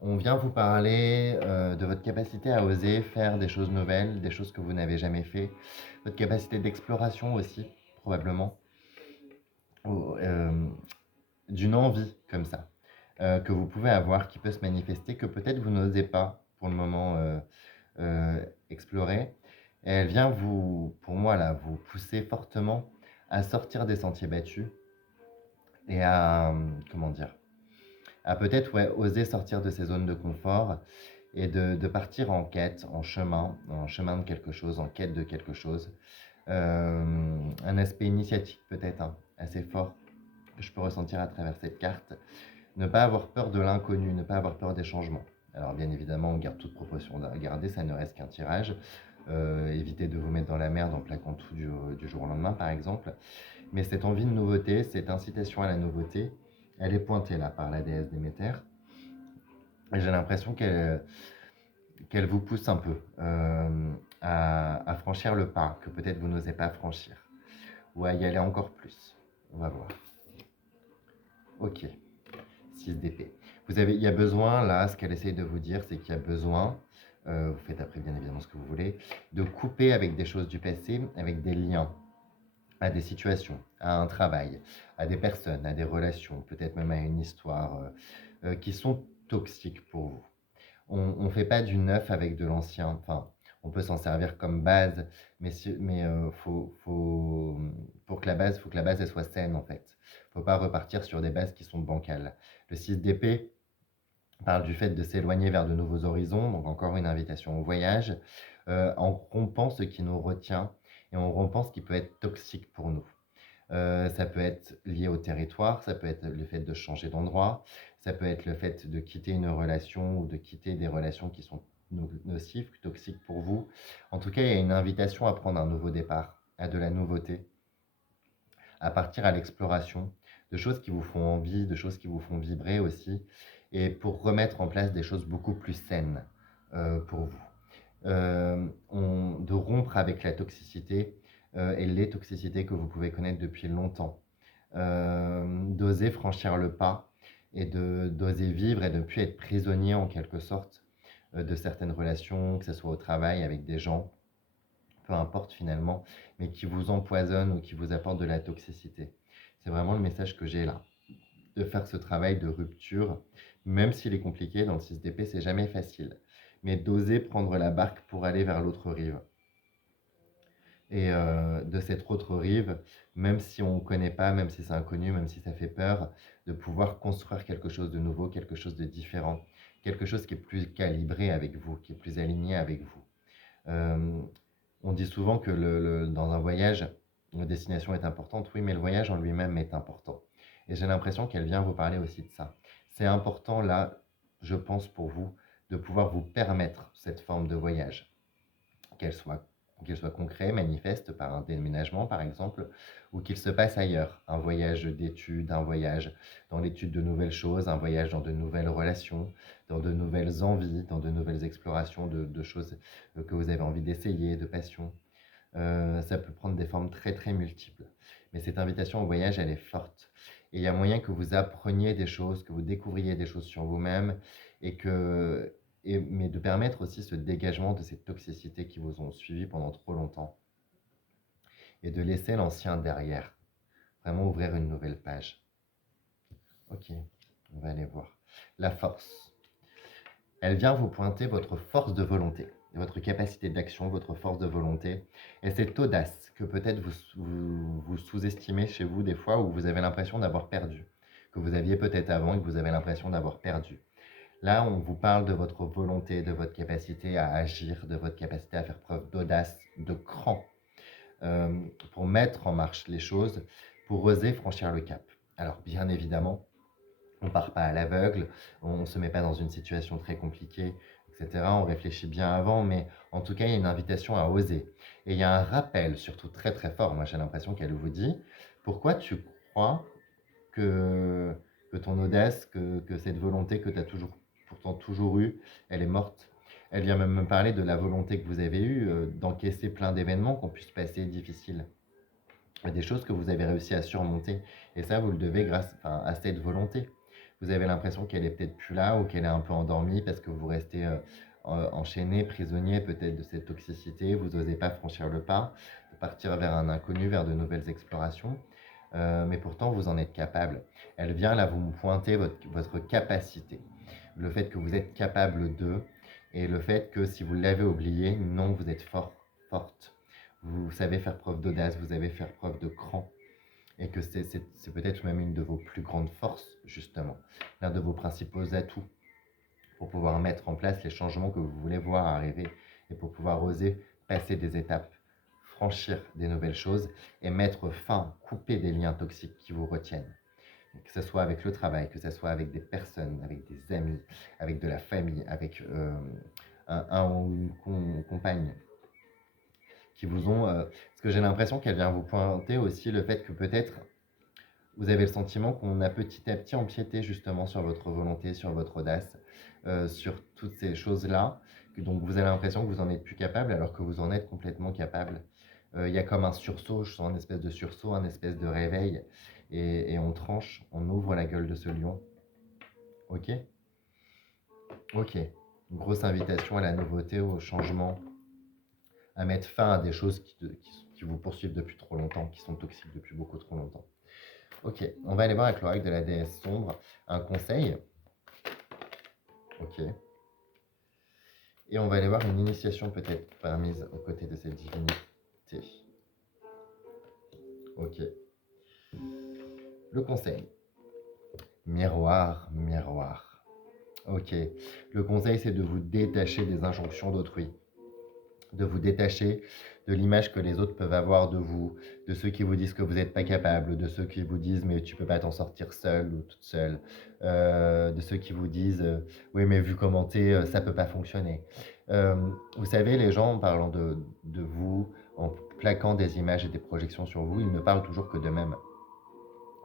On vient vous parler de votre capacité à oser faire des choses nouvelles, des choses que vous n'avez jamais fait. Votre capacité d'exploration aussi, probablement. D'une envie comme ça, que vous pouvez avoir, qui peut se manifester, que peut-être vous n'osez pas pour le moment explorer. Et elle vient vous, pour moi là, vous pousser fortement à sortir des sentiers battus et à, comment dire, à peut-être oser sortir de ces zones de confort et de partir en quête, en chemin de quelque chose, en quête de quelque chose. Un aspect initiatique peut-être assez fort que je peux ressentir à travers cette carte. Ne pas avoir peur de l'inconnu, ne pas avoir peur des changements. Alors bien évidemment, on garde toute proportion à garder, ça ne reste qu'un tirage. Évitez de vous mettre dans la merde en plaquant tout du jour au lendemain, par exemple. Mais cette envie de nouveauté, cette incitation à la nouveauté, elle est pointée là par la déesse Déméter. Et j'ai l'impression qu'elle vous pousse un peu à franchir le pas que peut-être vous n'osez pas franchir, ou à y aller encore plus. On va voir. Ok, 6 d'épée. Il y a besoin, là, ce qu'elle essaye de vous dire, c'est qu'il y a besoin, vous faites après bien évidemment ce que vous voulez, de couper avec des choses du passé, avec des liens, à des situations, à un travail, à des personnes, à des relations, peut-être même à une histoire, qui sont toxiques pour vous. On ne fait pas du neuf avec de l'ancien. Enfin, on peut s'en servir comme base, mais pour que la base, faut que la base elle soit saine en fait. Faut pas repartir sur des bases qui sont bancales. Le 6 d'épée parle du fait de s'éloigner vers de nouveaux horizons, donc encore une invitation au voyage, en rompant ce qui nous retient et en rompant ce qui peut être toxique pour nous. Ça peut être lié au territoire, ça peut être le fait de changer d'endroit, ça peut être le fait de quitter une relation ou de quitter des relations qui sont nocives, toxiques pour vous. En tout cas, il y a une invitation à prendre un nouveau départ, à de la nouveauté, à partir à l'exploration de choses qui vous font envie, de choses qui vous font vibrer aussi, et pour remettre en place des choses beaucoup plus saines pour vous. De rompre avec la toxicité et les toxicités que vous pouvez connaître depuis longtemps. D'oser franchir le pas et d'oser vivre et de ne plus être prisonnier en quelque sorte de certaines relations, que ce soit au travail avec des gens, peu importe finalement, mais qui vous empoisonnent ou qui vous apportent de la toxicité. C'est vraiment le message que j'ai là. de faire ce travail de rupture, même s'il est compliqué dans le 6 d'épée, c'est jamais facile. Mais d'oser prendre la barque pour aller vers l'autre rive. Et de cette autre rive, même si on ne connaît pas, même si c'est inconnu, même si ça fait peur, de pouvoir construire quelque chose de nouveau, quelque chose de différent, quelque chose qui est plus calibré avec vous, qui est plus aligné avec vous. On dit souvent que dans un voyage, la destination est importante, oui, mais le voyage en lui-même est important. Et j'ai l'impression qu'elle vient vous parler aussi de ça. C'est important là, je pense pour vous, de pouvoir vous permettre cette forme de voyage, qu'elle soit, qu'il soit concret, manifeste par un déménagement par exemple, ou qu'il se passe ailleurs, un voyage d'études, un voyage dans l'étude de nouvelles choses, un voyage dans de nouvelles relations, dans de nouvelles envies, dans de nouvelles explorations de choses que vous avez envie d'essayer, de passion. Ça peut prendre des formes très très multiples. Mais cette invitation au voyage, elle est forte. Et il y a moyen que vous appreniez des choses, que vous découvriez des choses sur vous-même, mais de permettre aussi ce dégagement de ces toxicités qui vous ont suivi pendant trop longtemps. Et de laisser l'ancien derrière. Vraiment ouvrir une nouvelle page. Ok, on va aller voir. La force. Elle vient vous pointer votre force de volonté, votre capacité d'action, votre force de volonté, et cette audace que peut-être vous sous-estimez chez vous des fois, où vous avez l'impression d'avoir perdu, que vous aviez peut-être avant et que vous avez l'impression d'avoir perdu. Là, on vous parle de votre volonté, de votre capacité à agir, de votre capacité à faire preuve d'audace, de cran, pour mettre en marche les choses, pour oser franchir le cap. Alors, bien évidemment, on ne part pas à l'aveugle, on ne se met pas dans une situation très compliquée, etc. On réfléchit bien avant, mais en tout cas, il y a une invitation à oser. Et il y a un rappel, surtout très très fort, moi j'ai l'impression qu'elle vous dit, pourquoi tu crois que, que ton audace, que cette volonté que tu as pourtant toujours eue, elle est morte. Elle vient même me parler de la volonté que vous avez eue d'encaisser plein d'événements qu'on puisse passer difficiles. Des choses que vous avez réussi à surmonter. Et ça, vous le devez à cette volonté. Vous avez l'impression qu'elle est peut-être plus là ou qu'elle est un peu endormie parce que vous restez enchaîné, prisonnier peut-être de cette toxicité. Vous n'osez pas franchir le pas, de partir vers un inconnu, vers de nouvelles explorations. Mais pourtant, vous en êtes capable. Elle vient là vous pointer votre capacité. Le fait que vous êtes capable de, et le fait que si vous l'avez oublié, non, vous êtes forte. Vous savez faire preuve d'audace, vous savez faire preuve de cran. Et que c'est peut-être même une de vos plus grandes forces, justement. L'un de vos principaux atouts pour pouvoir mettre en place les changements que vous voulez voir arriver et pour pouvoir oser passer des étapes, franchir des nouvelles choses et mettre fin, couper des liens toxiques qui vous retiennent. Que ce soit avec le travail, que ce soit avec des personnes, avec des amis, avec de la famille, avec un ou une compagne qui vous ont... parce que j'ai l'impression qu'elle vient vous pointer aussi le fait que peut-être vous avez le sentiment qu'on a petit à petit empiété justement sur votre volonté, sur votre audace, sur toutes ces choses-là. Donc vous avez l'impression que vous en êtes plus capable alors que vous en êtes complètement capable. Il y a comme un sursaut, je sens une espèce de sursaut, un espèce de réveil. Et on tranche, on ouvre la gueule de ce lion. Ok? Ok. Une grosse invitation à la nouveauté, au changement, à mettre fin à des choses qui vous poursuivent depuis trop longtemps, qui sont toxiques depuis beaucoup trop longtemps. Ok, on va aller voir avec l'oracle de la déesse sombre un conseil. Ok. Et on va aller voir une initiation peut-être permise aux côtés de cette divinité. Ok. Le conseil. Miroir, miroir. Ok. Le conseil, c'est de vous détacher des injonctions d'autrui. De vous détacher de l'image que les autres peuvent avoir de vous, de ceux qui vous disent que vous n'êtes pas capable, de ceux qui vous disent mais tu peux pas t'en sortir seul ou toute seule, de ceux qui vous disent oui mais vu comment t'es, ça peut pas fonctionner. Vous savez, les gens en parlant de vous, en plaquant des images et des projections sur vous, ils ne parlent toujours que d'eux-mêmes.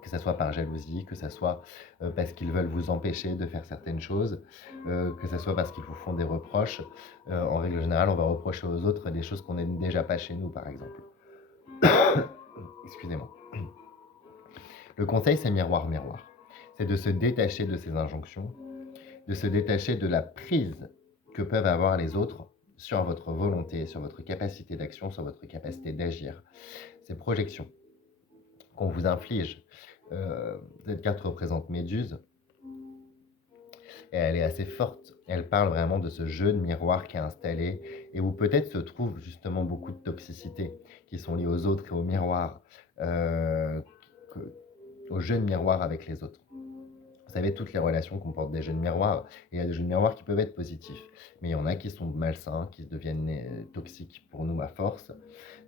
Que ce soit par jalousie, que ce soit parce qu'ils veulent vous empêcher de faire certaines choses, que ce soit parce qu'ils vous font des reproches. En règle générale, on va reprocher aux autres des choses qu'on n'aime déjà pas chez nous, par exemple. Excusez-moi. Le conseil, c'est miroir, miroir. C'est de se détacher de ces injonctions, de se détacher de la prise que peuvent avoir les autres sur votre volonté, sur votre capacité d'action, sur votre capacité d'agir. Ces projections qu'on vous inflige, Cette carte représente Méduse et elle est assez forte. Elle parle vraiment de ce jeu de miroir qui est installé et où peut-être se trouve justement beaucoup de toxicité qui sont liées aux autres et au miroir, euh, que- au jeu de miroir avec les autres. Vous savez, toutes les relations comportent des jeux de miroir, et il y a des jeux de miroir qui peuvent être positifs, mais il y en a qui sont malsains, qui deviennent toxiques pour nous à force,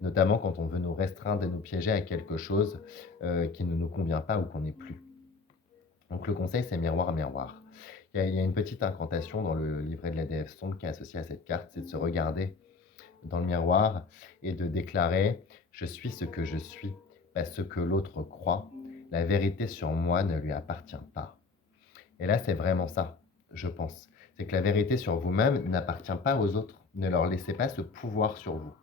notamment quand on veut nous restreindre et nous piéger à quelque chose qui ne nous convient pas ou qu'on n'est plus. Donc le conseil, c'est miroir, miroir. Il y a une petite incantation dans le livret de la déesse sombre qui est associée à cette carte, c'est de se regarder dans le miroir et de déclarer: je suis ce que je suis, pas ce que l'autre croit. La vérité sur moi ne lui appartient pas. Et là, c'est vraiment ça, je pense. C'est que la vérité sur vous-même n'appartient pas aux autres. Ne leur laissez pas ce pouvoir sur vous.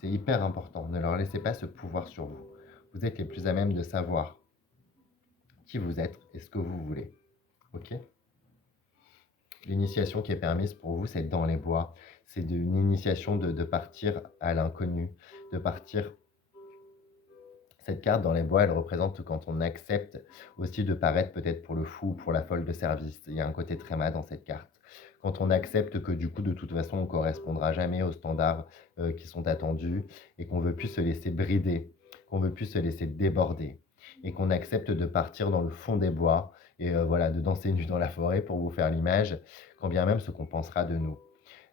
C'est hyper important. Ne leur laissez pas ce pouvoir sur vous. Vous êtes les plus à même de savoir qui vous êtes et ce que vous voulez. Ok? L'initiation qui est permise pour vous, c'est dans les bois. C'est une initiation de partir à l'inconnu, de partir. Cette carte dans les bois, elle représente quand on accepte aussi de paraître peut-être pour le fou, pour la folle de service. Il y a un côté tréma dans cette carte. Quand on accepte que du coup, de toute façon, on ne correspondra jamais aux standards qui sont attendus et qu'on ne veut plus se laisser brider, qu'on ne veut plus se laisser déborder et qu'on accepte de partir dans le fond des bois et voilà, de danser nu dans la forêt pour vous faire l'image, quand bien même ce qu'on pensera de nous.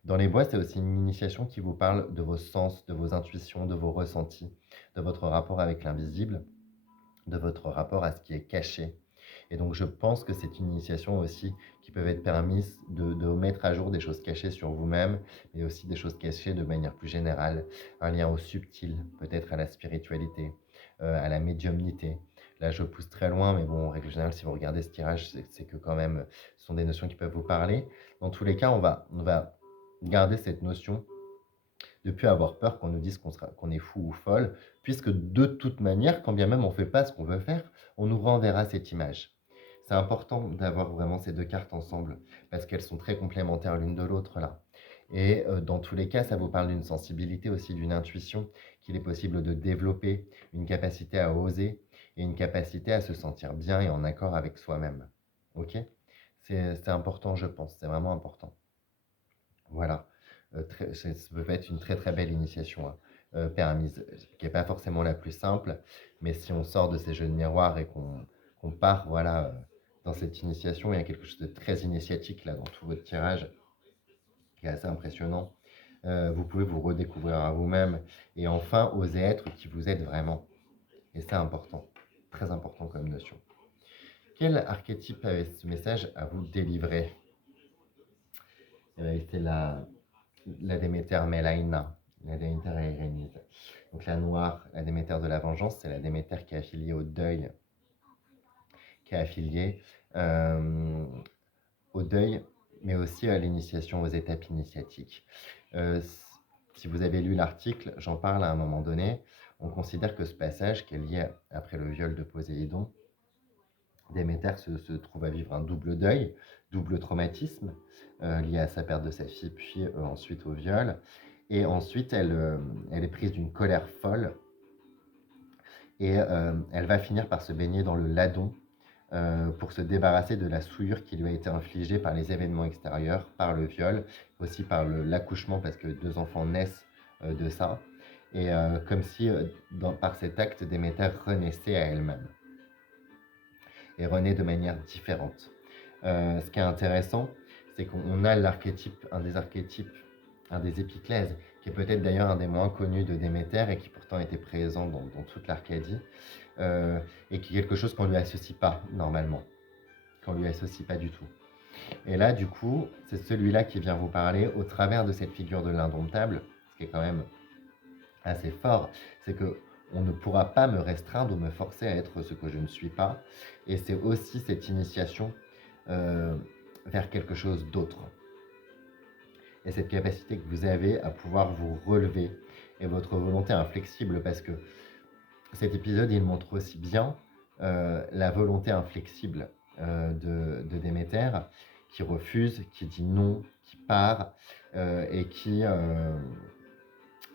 Dans les bois, c'est aussi une initiation qui vous parle de vos sens, de vos intuitions, de vos ressentis, de votre rapport avec l'invisible, de votre rapport à ce qui est caché. Et donc, je pense que c'est une initiation aussi qui peut être permise de mettre à jour des choses cachées sur vous-même, mais aussi des choses cachées de manière plus générale, un lien au subtil, peut-être à la spiritualité, à la médiumnité. Là, je pousse très loin, mais bon, en règle générale, si vous regardez ce tirage, c'est que quand même, ce sont des notions qui peuvent vous parler. Dans tous les cas, on va garder cette notion de ne plus avoir peur qu'on nous dise qu'on est fou ou folle, puisque de toute manière, quand bien même on ne fait pas ce qu'on veut faire, on nous renverra cette image. C'est important d'avoir vraiment ces deux cartes ensemble, parce qu'elles sont très complémentaires l'une de l'autre là. Et dans tous les cas, ça vous parle d'une sensibilité aussi, d'une intuition qu'il est possible de développer, une capacité à oser et une capacité à se sentir bien et en accord avec soi-même. Ok? C'est important, je pense, c'est vraiment important. Voilà. Ça peut être une très très belle initiation hein, permise, qui n'est pas forcément la plus simple, mais si on sort de ces jeux de miroir et qu'on part voilà, dans cette initiation, il y a quelque chose de très initiatique là dans tout votre tirage, qui est assez impressionnant. Vous pouvez vous redécouvrir à vous-même et enfin oser être qui vous êtes vraiment. Et c'est important, très important comme notion. Quel archétype avait ce message à vous délivrer? C'est la Déméter Melaina, la Déméter Irénise. Donc la noire, la Déméter de la vengeance, c'est la Déméter qui est affiliée au deuil, qui est affiliée euh, au deuil, mais aussi à l'initiation aux étapes initiatiques. Euh, si vous avez lu l'article, j'en parle à un moment donné, on considère que ce passage, qui est lié après le viol de Poséidon, Déméter se trouve à vivre un double deuil, double traumatisme, lié à sa perte de sa fille, puis ensuite au viol. Et ensuite, elle est prise d'une colère folle et elle va finir par se baigner dans le ladon pour se débarrasser de la souillure qui lui a été infligée par les événements extérieurs, par le viol, aussi par l'accouchement, parce que deux enfants naissent de ça. Et comme si, par cet acte, Déméter renaissait à elle-même et renaît de manière différente. Ce qui est intéressant, c'est qu'on a l'archétype, un des archétypes, un des épiclèses, qui est peut-être d'ailleurs un des moins connus de Déméter et qui pourtant était présent dans toute l'Arcadie, et qui est quelque chose qu'on ne lui associe pas normalement, qu'on ne lui associe pas du tout. Et là, du coup, c'est celui-là qui vient vous parler au travers de cette figure de l'indomptable, ce qui est quand même assez fort, c'est que on ne pourra pas me restreindre ou me forcer à être ce que je ne suis pas. Et c'est aussi cette initiation euh, vers quelque chose d'autre. Et cette capacité que vous avez à pouvoir vous relever et votre volonté inflexible, parce que cet épisode, il montre aussi bien la volonté inflexible de Déméter, qui refuse, qui dit non, qui part, et qui,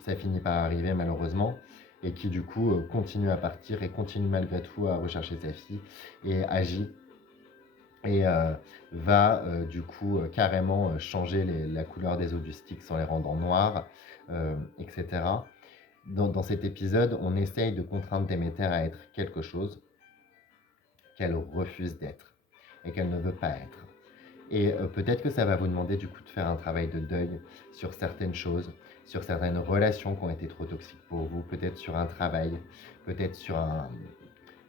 ça finit par arriver malheureusement, et qui du coup continue à partir et continue malgré tout à rechercher sa fille et agit et va du coup carrément changer la couleur des os du stick sans les rendre noirs, etc. Dans cet épisode, on essaye de contraindre Déméter à être quelque chose qu'elle refuse d'être et qu'elle ne veut pas être. Et peut-être que ça va vous demander du coup de faire un travail de deuil sur certaines choses, sur certaines relations qui ont été trop toxiques pour vous, peut-être sur un travail, peut-être sur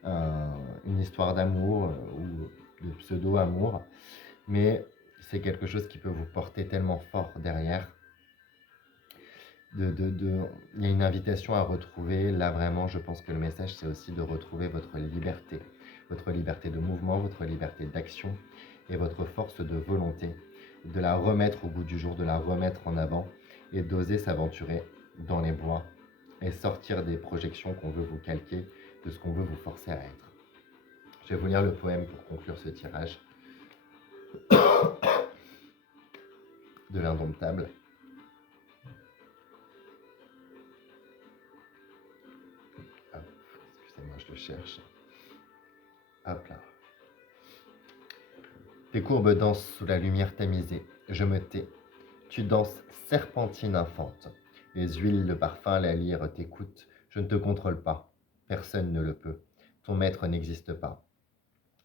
une histoire d'amour ou de pseudo-amour. Mais c'est quelque chose qui peut vous porter tellement fort derrière. Il y a une invitation à retrouver, là vraiment, je pense que le message, c'est aussi de retrouver votre liberté de mouvement, votre liberté d'action et votre force de volonté, de la remettre au goût du jour, de la remettre en avant et d'oser s'aventurer dans les bois et sortir des projections qu'on veut vous calquer, de ce qu'on veut vous forcer à être. Je vais vous lire le poème pour conclure ce tirage de l'Indomptable. Excusez-moi, je le cherche. Hop là. Tes courbes dansent sous la lumière tamisée. Je me tais. Tu danses serpentine infante. Les huiles, le parfum, la lyre t'écoutent. Je ne te contrôle pas. Personne ne le peut. Ton maître n'existe pas.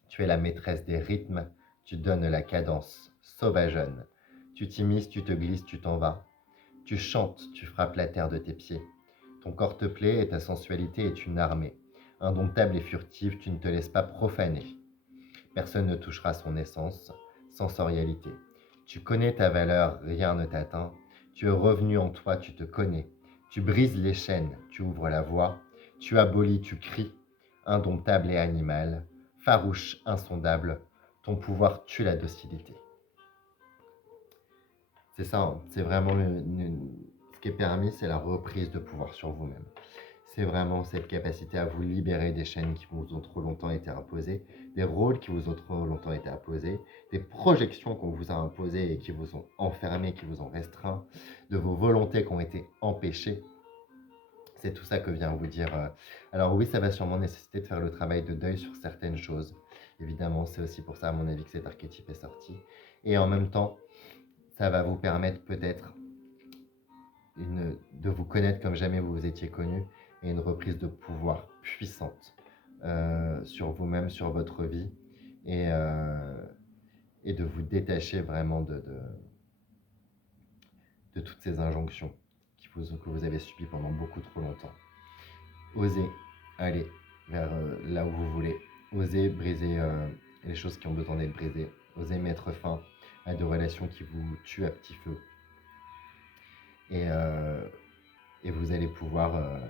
Tu es la maîtresse des rythmes. Tu donnes la cadence. Sauvageonne. Tu t'immisces, tu te glisses, tu t'en vas. Tu chantes, tu frappes la terre de tes pieds. Ton corps te plaît et ta sensualité est une armée. Indomptable et furtive, tu ne te laisses pas profaner. Personne ne touchera son essence, sensorialité. Tu connais ta valeur, rien ne t'atteint. Tu es revenu en toi, tu te connais. Tu brises les chaînes, tu ouvres la voie. Tu abolis, tu cries. Indomptable et animal, farouche, insondable. Ton pouvoir tue la docilité. C'est ça, hein, c'est vraiment ce qui est permis, c'est la reprise de pouvoir sur vous-même. C'est vraiment cette capacité à vous libérer des chaînes qui vous ont trop longtemps été imposées, des rôles qui vous ont trop longtemps été imposés, des projections qu'on vous a imposées et qui vous ont enfermés, qui vous ont restreints, de vos volontés qui ont été empêchées. C'est tout ça que vient vous dire. Alors oui, ça va sûrement nécessiter de faire le travail de deuil sur certaines choses. Évidemment, c'est aussi pour ça, à mon avis, que cet archétype est sorti. Et en même temps, ça va vous permettre peut-être de vous connaître comme jamais vous vous étiez connu et une reprise de pouvoir puissante sur vous-même, sur votre vie et, et de vous détacher vraiment de toutes ces injonctions que vous avez subies pendant beaucoup trop longtemps. Osez aller vers là où vous voulez. Osez briser les choses qui ont besoin d'être brisées. Osez mettre fin à des relations qui vous tuent à petit feu. Et vous allez pouvoir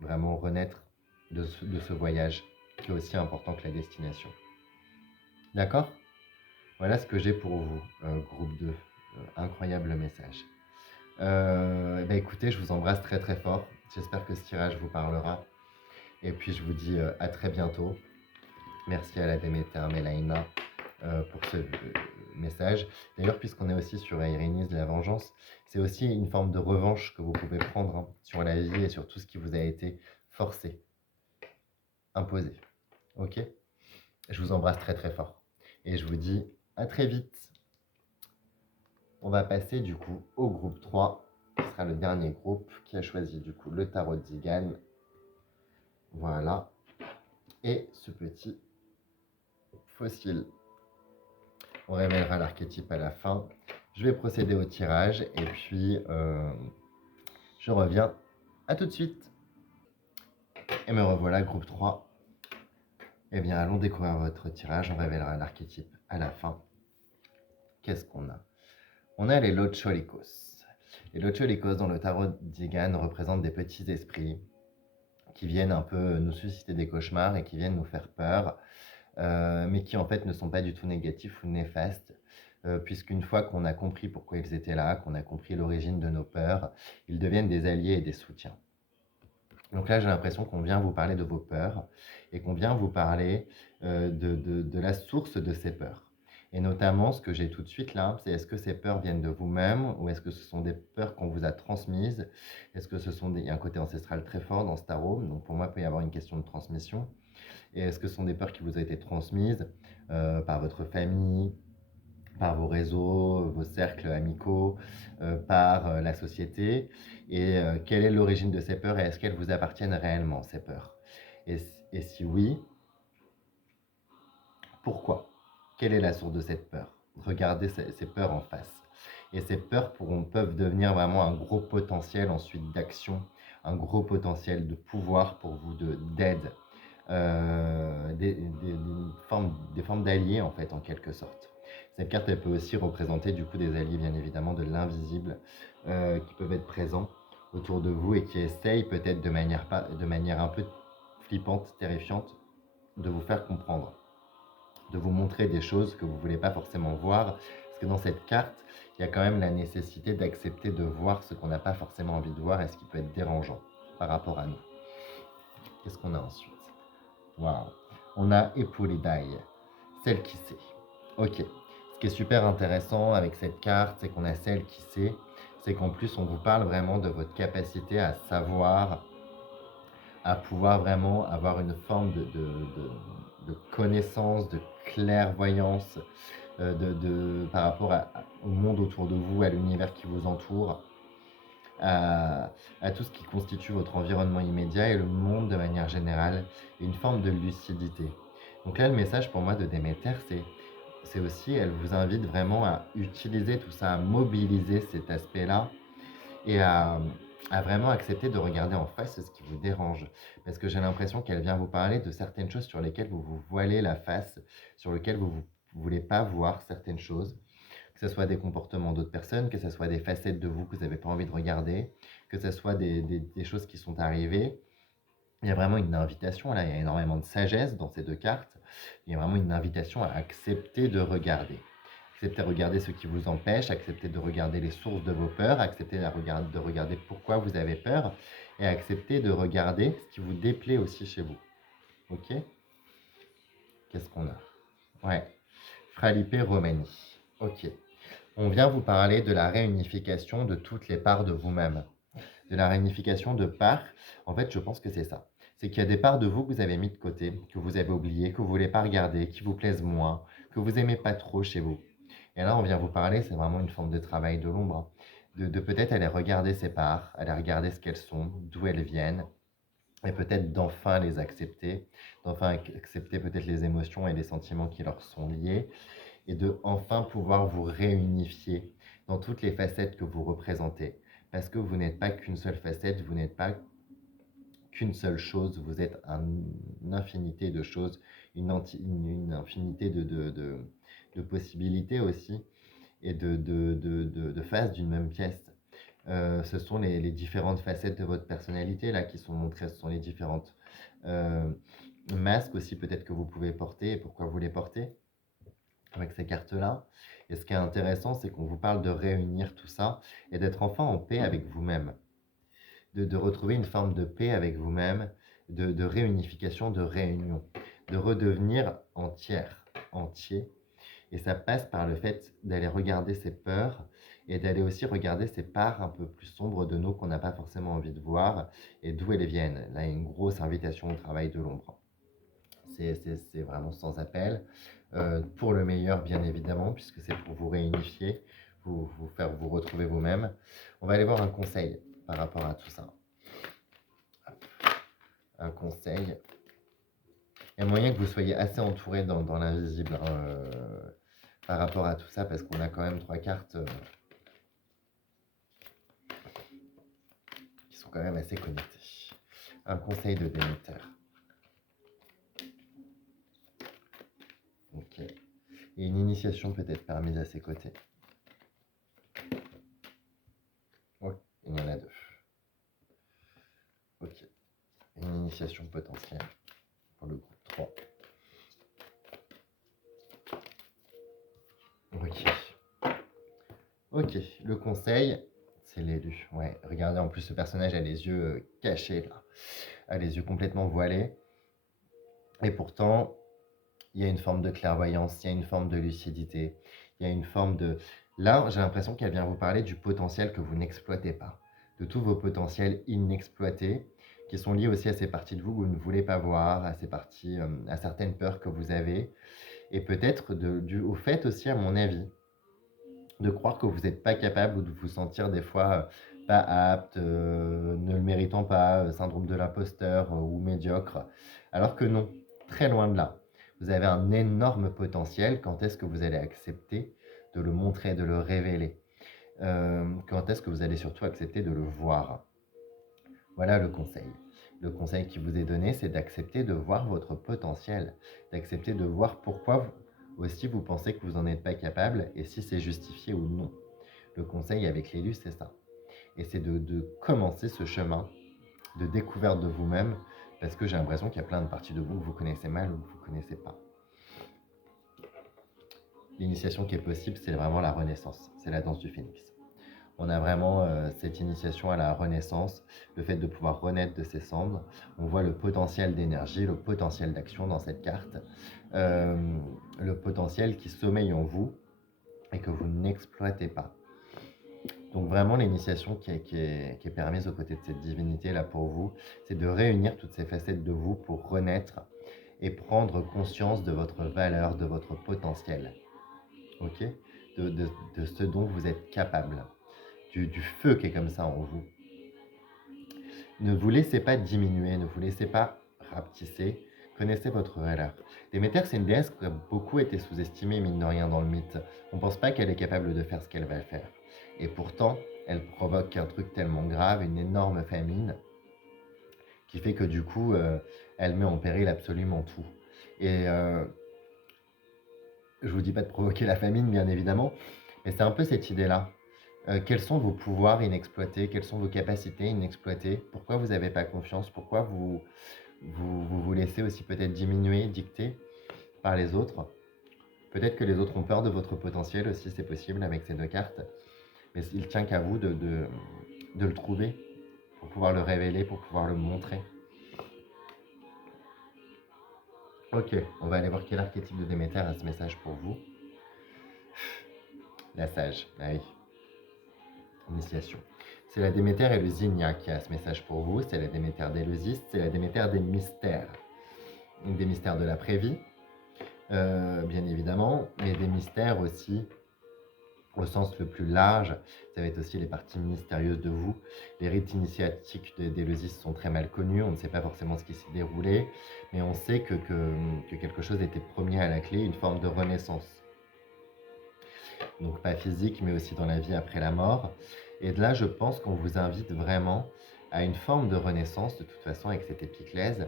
vraiment renaître de ce voyage qui est aussi important que la destination. D'accord? Voilà ce que j'ai pour vous, groupe 2. Incroyable message. Écoutez, je vous embrasse très très fort. J'espère que ce tirage vous parlera. Et puis je vous dis à très bientôt. Merci à la Déméter Melaina pour ce message. D'ailleurs, puisqu'on est aussi sur Irénise, la vengeance, c'est aussi une forme de revanche que vous pouvez prendre sur la vie et sur tout ce qui vous a été forcé, imposé. Ok? Je vous embrasse très très fort. Et je vous dis à très vite. On va passer du coup au groupe 3, qui sera le dernier groupe qui a choisi du coup le tarot de Zigane. Voilà. Et ce petit fossile. On révélera l'archétype à la fin. Je vais procéder au tirage et puis je reviens. À tout de suite. Et me revoilà, groupe 3. Eh bien, allons découvrir votre tirage. On révélera l'archétype à la fin. Qu'est-ce qu'on a? On a les Locholikos. Les Locholikos dans le tarot d'Igan représentent des petits esprits qui viennent un peu nous susciter des cauchemars et qui viennent nous faire peur, mais qui en fait ne sont pas du tout négatifs ou néfastes, puisqu'une fois qu'on a compris pourquoi ils étaient là, qu'on a compris l'origine de nos peurs, ils deviennent des alliés et des soutiens. Donc là, j'ai l'impression qu'on vient vous parler de vos peurs et qu'on vient vous parler de la source de ces peurs. Et notamment, ce que j'ai tout de suite là, c'est est-ce que ces peurs viennent de vous-même ou est-ce que ce sont des peurs qu'on vous a transmises? Est-ce que ce sont des... Il y a un côté ancestral très fort dans ce tarot, donc pour moi, il peut y avoir une question de transmission. Et est-ce que ce sont des peurs qui vous ont été transmises par votre famille, par vos réseaux, vos cercles amicaux, par la société? Et quelle est l'origine de ces peurs et est-ce qu'elles vous appartiennent réellement, ces peurs? Et si oui, pourquoi? Quelle est la source de cette peur? Regardez ces peurs en face. Et ces peurs peuvent devenir vraiment un gros potentiel ensuite d'action, un gros potentiel de pouvoir pour vous, d'aide, des formes d'alliés en fait, en quelque sorte. Cette carte, elle peut aussi représenter du coup des alliés, bien évidemment, de l'invisible, qui peuvent être présents autour de vous et qui essayent peut-être de manière un peu flippante, terrifiante, de vous faire comprendre, de vous montrer des choses que vous ne voulez pas forcément voir. Parce que dans cette carte, il y a quand même la nécessité d'accepter de voir ce qu'on n'a pas forcément envie de voir et ce qui peut être dérangeant par rapport à nous. Qu'est-ce qu'on a ensuite? Waouh! On a Epoulidaï, celle qui sait. Ok. Ce qui est super intéressant avec cette carte, c'est qu'on a celle qui sait. C'est qu'en plus, on vous parle vraiment de votre capacité à savoir, à pouvoir vraiment avoir une forme de connaissance, de clairvoyance par rapport au monde autour de vous, à l'univers qui vous entoure, à tout ce qui constitue votre environnement immédiat et le monde de manière générale, et une forme de lucidité. Donc là, le message pour moi de Déméter, c'est aussi, elle vous invite vraiment à utiliser tout ça, à mobiliser cet aspect-là et à vraiment accepter de regarder en face ce qui vous dérange. Parce que j'ai l'impression qu'elle vient vous parler de certaines choses sur lesquelles vous vous voilez la face, sur lesquelles vous ne voulez pas voir certaines choses, que ce soit des comportements d'autres personnes, que ce soit des facettes de vous que vous n'avez pas envie de regarder, que ce soit des choses qui sont arrivées. Il y a vraiment une invitation, là, il y a énormément de sagesse dans ces deux cartes. Il y a vraiment une invitation à accepter de regarder. Accepter de regarder ce qui vous empêche, accepter de regarder les sources de vos peurs, accepter de regarder pourquoi vous avez peur et accepter de regarder ce qui vous déplaît aussi chez vous. Ok? Qu'est-ce qu'on a? Ouais. Fralippe Romani. Ok. On vient vous parler de la réunification de toutes les parts de vous-même. De la réunification de parts. En fait, je pense que c'est ça. C'est qu'il y a des parts de vous que vous avez mis de côté, que vous avez oubliées, que vous ne voulez pas regarder, qui vous plaisent moins, que vous aimez pas trop chez vous. Et là, on vient vous parler, c'est vraiment une forme de travail de l'ombre, hein. De peut-être aller regarder ces parts, aller regarder ce qu'elles sont, d'où elles viennent, et peut-être d'enfin les accepter, d'enfin accepter peut-être les émotions et les sentiments qui leur sont liés, et de enfin pouvoir vous réunifier dans toutes les facettes que vous représentez. Parce que vous n'êtes pas qu'une seule facette, vous n'êtes pas qu'une seule chose, vous êtes une infinité de choses, une infinité de possibilités aussi, et de faces d'une même pièce. Ce sont les différentes facettes de votre personnalité là qui sont montrées, ce sont les différentes euh, masques aussi peut-être que vous pouvez porter et pourquoi vous les portez avec ces cartes-là. Et ce qui est intéressant, c'est qu'on vous parle de réunir tout ça et d'être enfin en paix avec vous-même, de retrouver une forme de paix avec vous-même, de réunification, de réunion, de redevenir entier. Et ça passe par le fait d'aller regarder ses peurs et d'aller aussi regarder ces parts un peu plus sombres de nous qu'on n'a pas forcément envie de voir et d'où elles viennent. Là, il y a une grosse invitation au travail de l'ombre. C'est vraiment sans appel. Pour le meilleur, bien évidemment, puisque c'est pour vous réunifier, vous faire vous retrouver vous-même. On va aller voir un conseil par rapport à tout ça. Un conseil. Il y a moyen que vous soyez assez entouré dans l'invisible, hein, par rapport à tout ça, parce qu'on a quand même trois cartes qui sont quand même assez connectées. Un conseil de Déméter. Ok. Et une initiation peut-être permise à ses côtés. Oui, il y en a deux. Ok. Une initiation potentielle pour le groupe 3. Ok. Ok, le conseil, c'est l'élu. Ouais, regardez, en plus, ce personnage a les yeux cachés, là. A les yeux complètement voilés. Et pourtant, il y a une forme de clairvoyance, il y a une forme de lucidité, il y a une forme de... Là, j'ai l'impression qu'elle vient vous parler du potentiel que vous n'exploitez pas, de tous vos potentiels inexploités, qui sont liés aussi à ces parties de vous que vous ne voulez pas voir, à ces parties, à certaines peurs que vous avez, et peut-être dû au fait aussi, à mon avis, de croire que vous n'êtes pas capable ou de vous sentir des fois pas apte, ne le méritant pas, syndrome de l'imposteur ou médiocre, alors que non, très loin de là. Vous avez un énorme potentiel. Quand est-ce que vous allez accepter de le montrer, de le révéler? Quand est-ce que vous allez surtout accepter de le voir? Voilà le conseil. Le conseil qui vous est donné, c'est d'accepter de voir votre potentiel, d'accepter de voir pourquoi aussi vous pensez que vous n'en êtes pas capable et si c'est justifié ou non. Le conseil avec l'élu, c'est ça. Et c'est de commencer ce chemin de découverte de vous-même, parce que j'ai l'impression qu'il y a plein de parties de vous que vous connaissez mal ou que vous ne connaissez pas. L'initiation qui est possible, c'est vraiment la renaissance, c'est la danse du phénix. On a vraiment cette initiation à la renaissance, le fait de pouvoir renaître de ses cendres. On voit le potentiel d'énergie, le potentiel d'action dans cette carte, le potentiel qui sommeille en vous et que vous n'exploitez pas. Donc vraiment, l'initiation qui est permise aux côtés de cette divinité là pour vous, c'est de réunir toutes ces facettes de vous pour renaître et prendre conscience de votre valeur, de votre potentiel, ok, de ce dont vous êtes capable, du feu qui est comme ça en vous. Ne vous laissez pas diminuer, ne vous laissez pas rapetisser, connaissez votre valeur. Déméter, c'est une déesse qui a beaucoup été sous-estimée, mine de rien, dans le mythe. On ne pense pas qu'elle est capable de faire ce qu'elle va faire. Et pourtant, elle provoque un truc tellement grave, une énorme famine, qui fait que du coup, elle met en péril absolument tout. Et je vous dis pas de provoquer la famine, bien évidemment, mais c'est un peu cette idée-là. Quels sont vos pouvoirs inexploités? Quelles sont vos capacités inexploitées? Pourquoi vous n'avez pas confiance? Pourquoi vous laissez aussi peut-être diminuer, dicter par les autres? Peut-être que les autres ont peur de votre potentiel aussi, c'est possible avec ces deux cartes. Mais il tient qu'à vous de le trouver pour pouvoir le révéler, pour pouvoir le montrer. Ok, on va aller voir quel archétype de Déméter a ce message pour vous. La sage, ah oui. Initiation. C'est la Déméter et le Zinnia qui a ce message pour vous. C'est la Déméter d'Éleusis, c'est la Déméter des mystères. Donc des mystères de l'après-vie, bien évidemment, mais des mystères aussi au sens le plus large. Ça va être aussi les parties mystérieuses de vous. Les rites initiatiques d'Éleusis sont très mal connus, on ne sait pas forcément ce qui s'est déroulé, mais on sait que quelque chose était promis à la clé, une forme de renaissance. Donc pas physique, mais aussi dans la vie après la mort. Et de là, je pense qu'on vous invite vraiment à une forme de renaissance, de toute façon, avec cette épiclèse,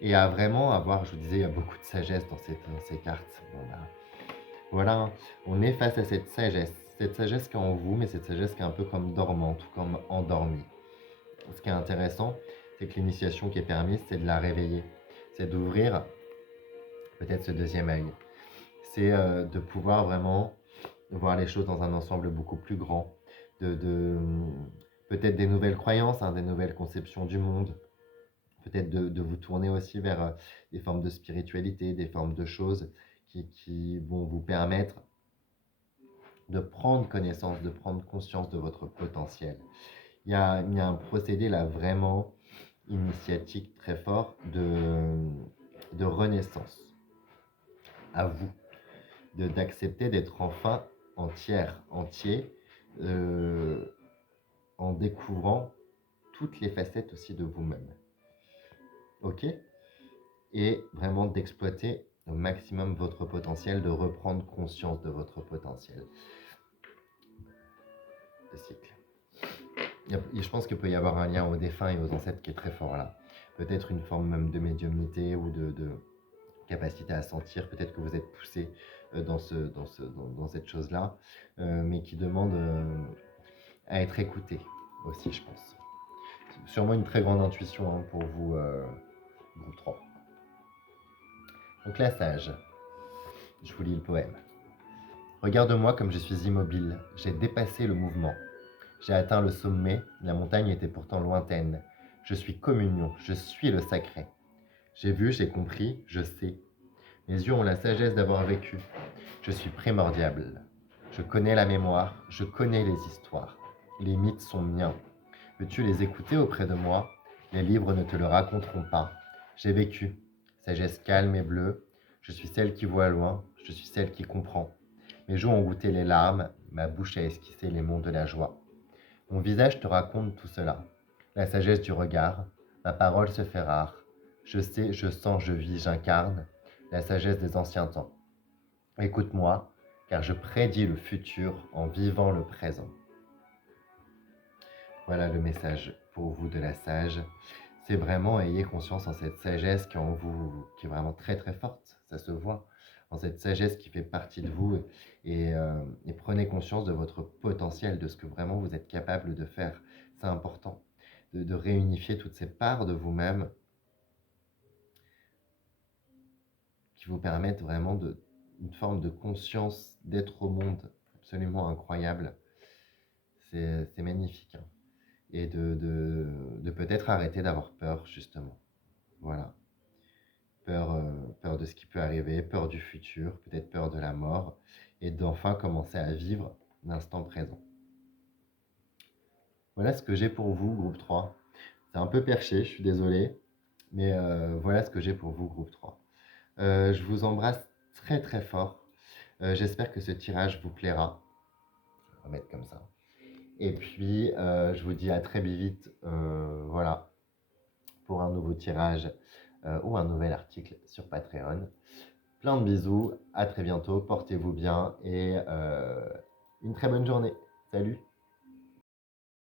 et à vraiment avoir, je vous disais, il y a beaucoup de sagesse dans ces cartes. Bon, bah, voilà, on est face à cette sagesse qui est en vous, mais cette sagesse qui est un peu comme dormante, comme endormie. Ce qui est intéressant, c'est que l'initiation qui est permise, c'est de la réveiller, c'est d'ouvrir peut-être ce deuxième œil, c'est de pouvoir vraiment voir les choses dans un ensemble beaucoup plus grand, peut-être des nouvelles croyances, des nouvelles conceptions du monde, peut-être de vous tourner aussi vers des formes de spiritualité, des formes de choses qui vont vous permettre de prendre connaissance, de prendre conscience de votre potentiel. Il y a un procédé là vraiment initiatique très fort de renaissance à vous, d'accepter d'être enfin entier, en découvrant toutes les facettes aussi de vous-même. Ok? Et vraiment d'exploiter au maximum votre potentiel, de reprendre conscience de votre potentiel. Le cycle. Et je pense qu'il peut y avoir un lien aux défunts et aux ancêtres qui est très fort là. Peut-être une forme même de médiumnité ou de capacité à sentir. Peut-être que vous êtes poussé dans cette chose-là, mais qui demande à être écouté aussi, je pense. Sûrement une très grande intuition pour vous, groupe 3. Donc la sage, je vous lis le poème. Regarde-moi comme je suis immobile, j'ai dépassé le mouvement. J'ai atteint le sommet, la montagne était pourtant lointaine. Je suis communion, je suis le sacré. J'ai vu, j'ai compris, je sais. Mes yeux ont la sagesse d'avoir vécu. Je suis primordial. Je connais la mémoire, je connais les histoires. Les mythes sont miens. Veux-tu les écouter auprès de moi? Les livres ne te le raconteront pas. J'ai vécu. Sagesse calme et bleue. Je suis celle qui voit loin. Je suis celle qui comprend. Mes joues ont goûté les larmes. Ma bouche a esquissé les monts de la joie. Mon visage te raconte tout cela. La sagesse du regard. Ma parole se fait rare. Je sais, je sens, je vis, j'incarne la sagesse des anciens temps. Écoute-moi, car je prédis le futur en vivant le présent. Voilà le message pour vous de la sage. C'est vraiment, ayez conscience en cette sagesse qui est en vous, qui est vraiment très très forte, ça se voit, en cette sagesse qui fait partie de vous et prenez conscience de votre potentiel, de ce que vraiment vous êtes capable de faire. C'est important de réunifier toutes ces parts de vous-même qui vous permettent vraiment une forme de conscience d'être au monde absolument incroyable. C'est magnifique, hein. Et de peut-être arrêter d'avoir peur, justement. Voilà. Peur de ce qui peut arriver, peur du futur, peut-être peur de la mort, et d'enfin commencer à vivre l'instant présent. Voilà ce que j'ai pour vous, groupe 3. C'est un peu perché, je suis désolé, mais voilà ce que j'ai pour vous, groupe 3. Je vous embrasse très très fort. J'espère que ce tirage vous plaira. On va mettre comme ça. Et puis, je vous dis à très vite, voilà, pour un nouveau tirage ou un nouvel article sur Patreon. Plein de bisous, à très bientôt, portez-vous bien et une très bonne journée. Salut!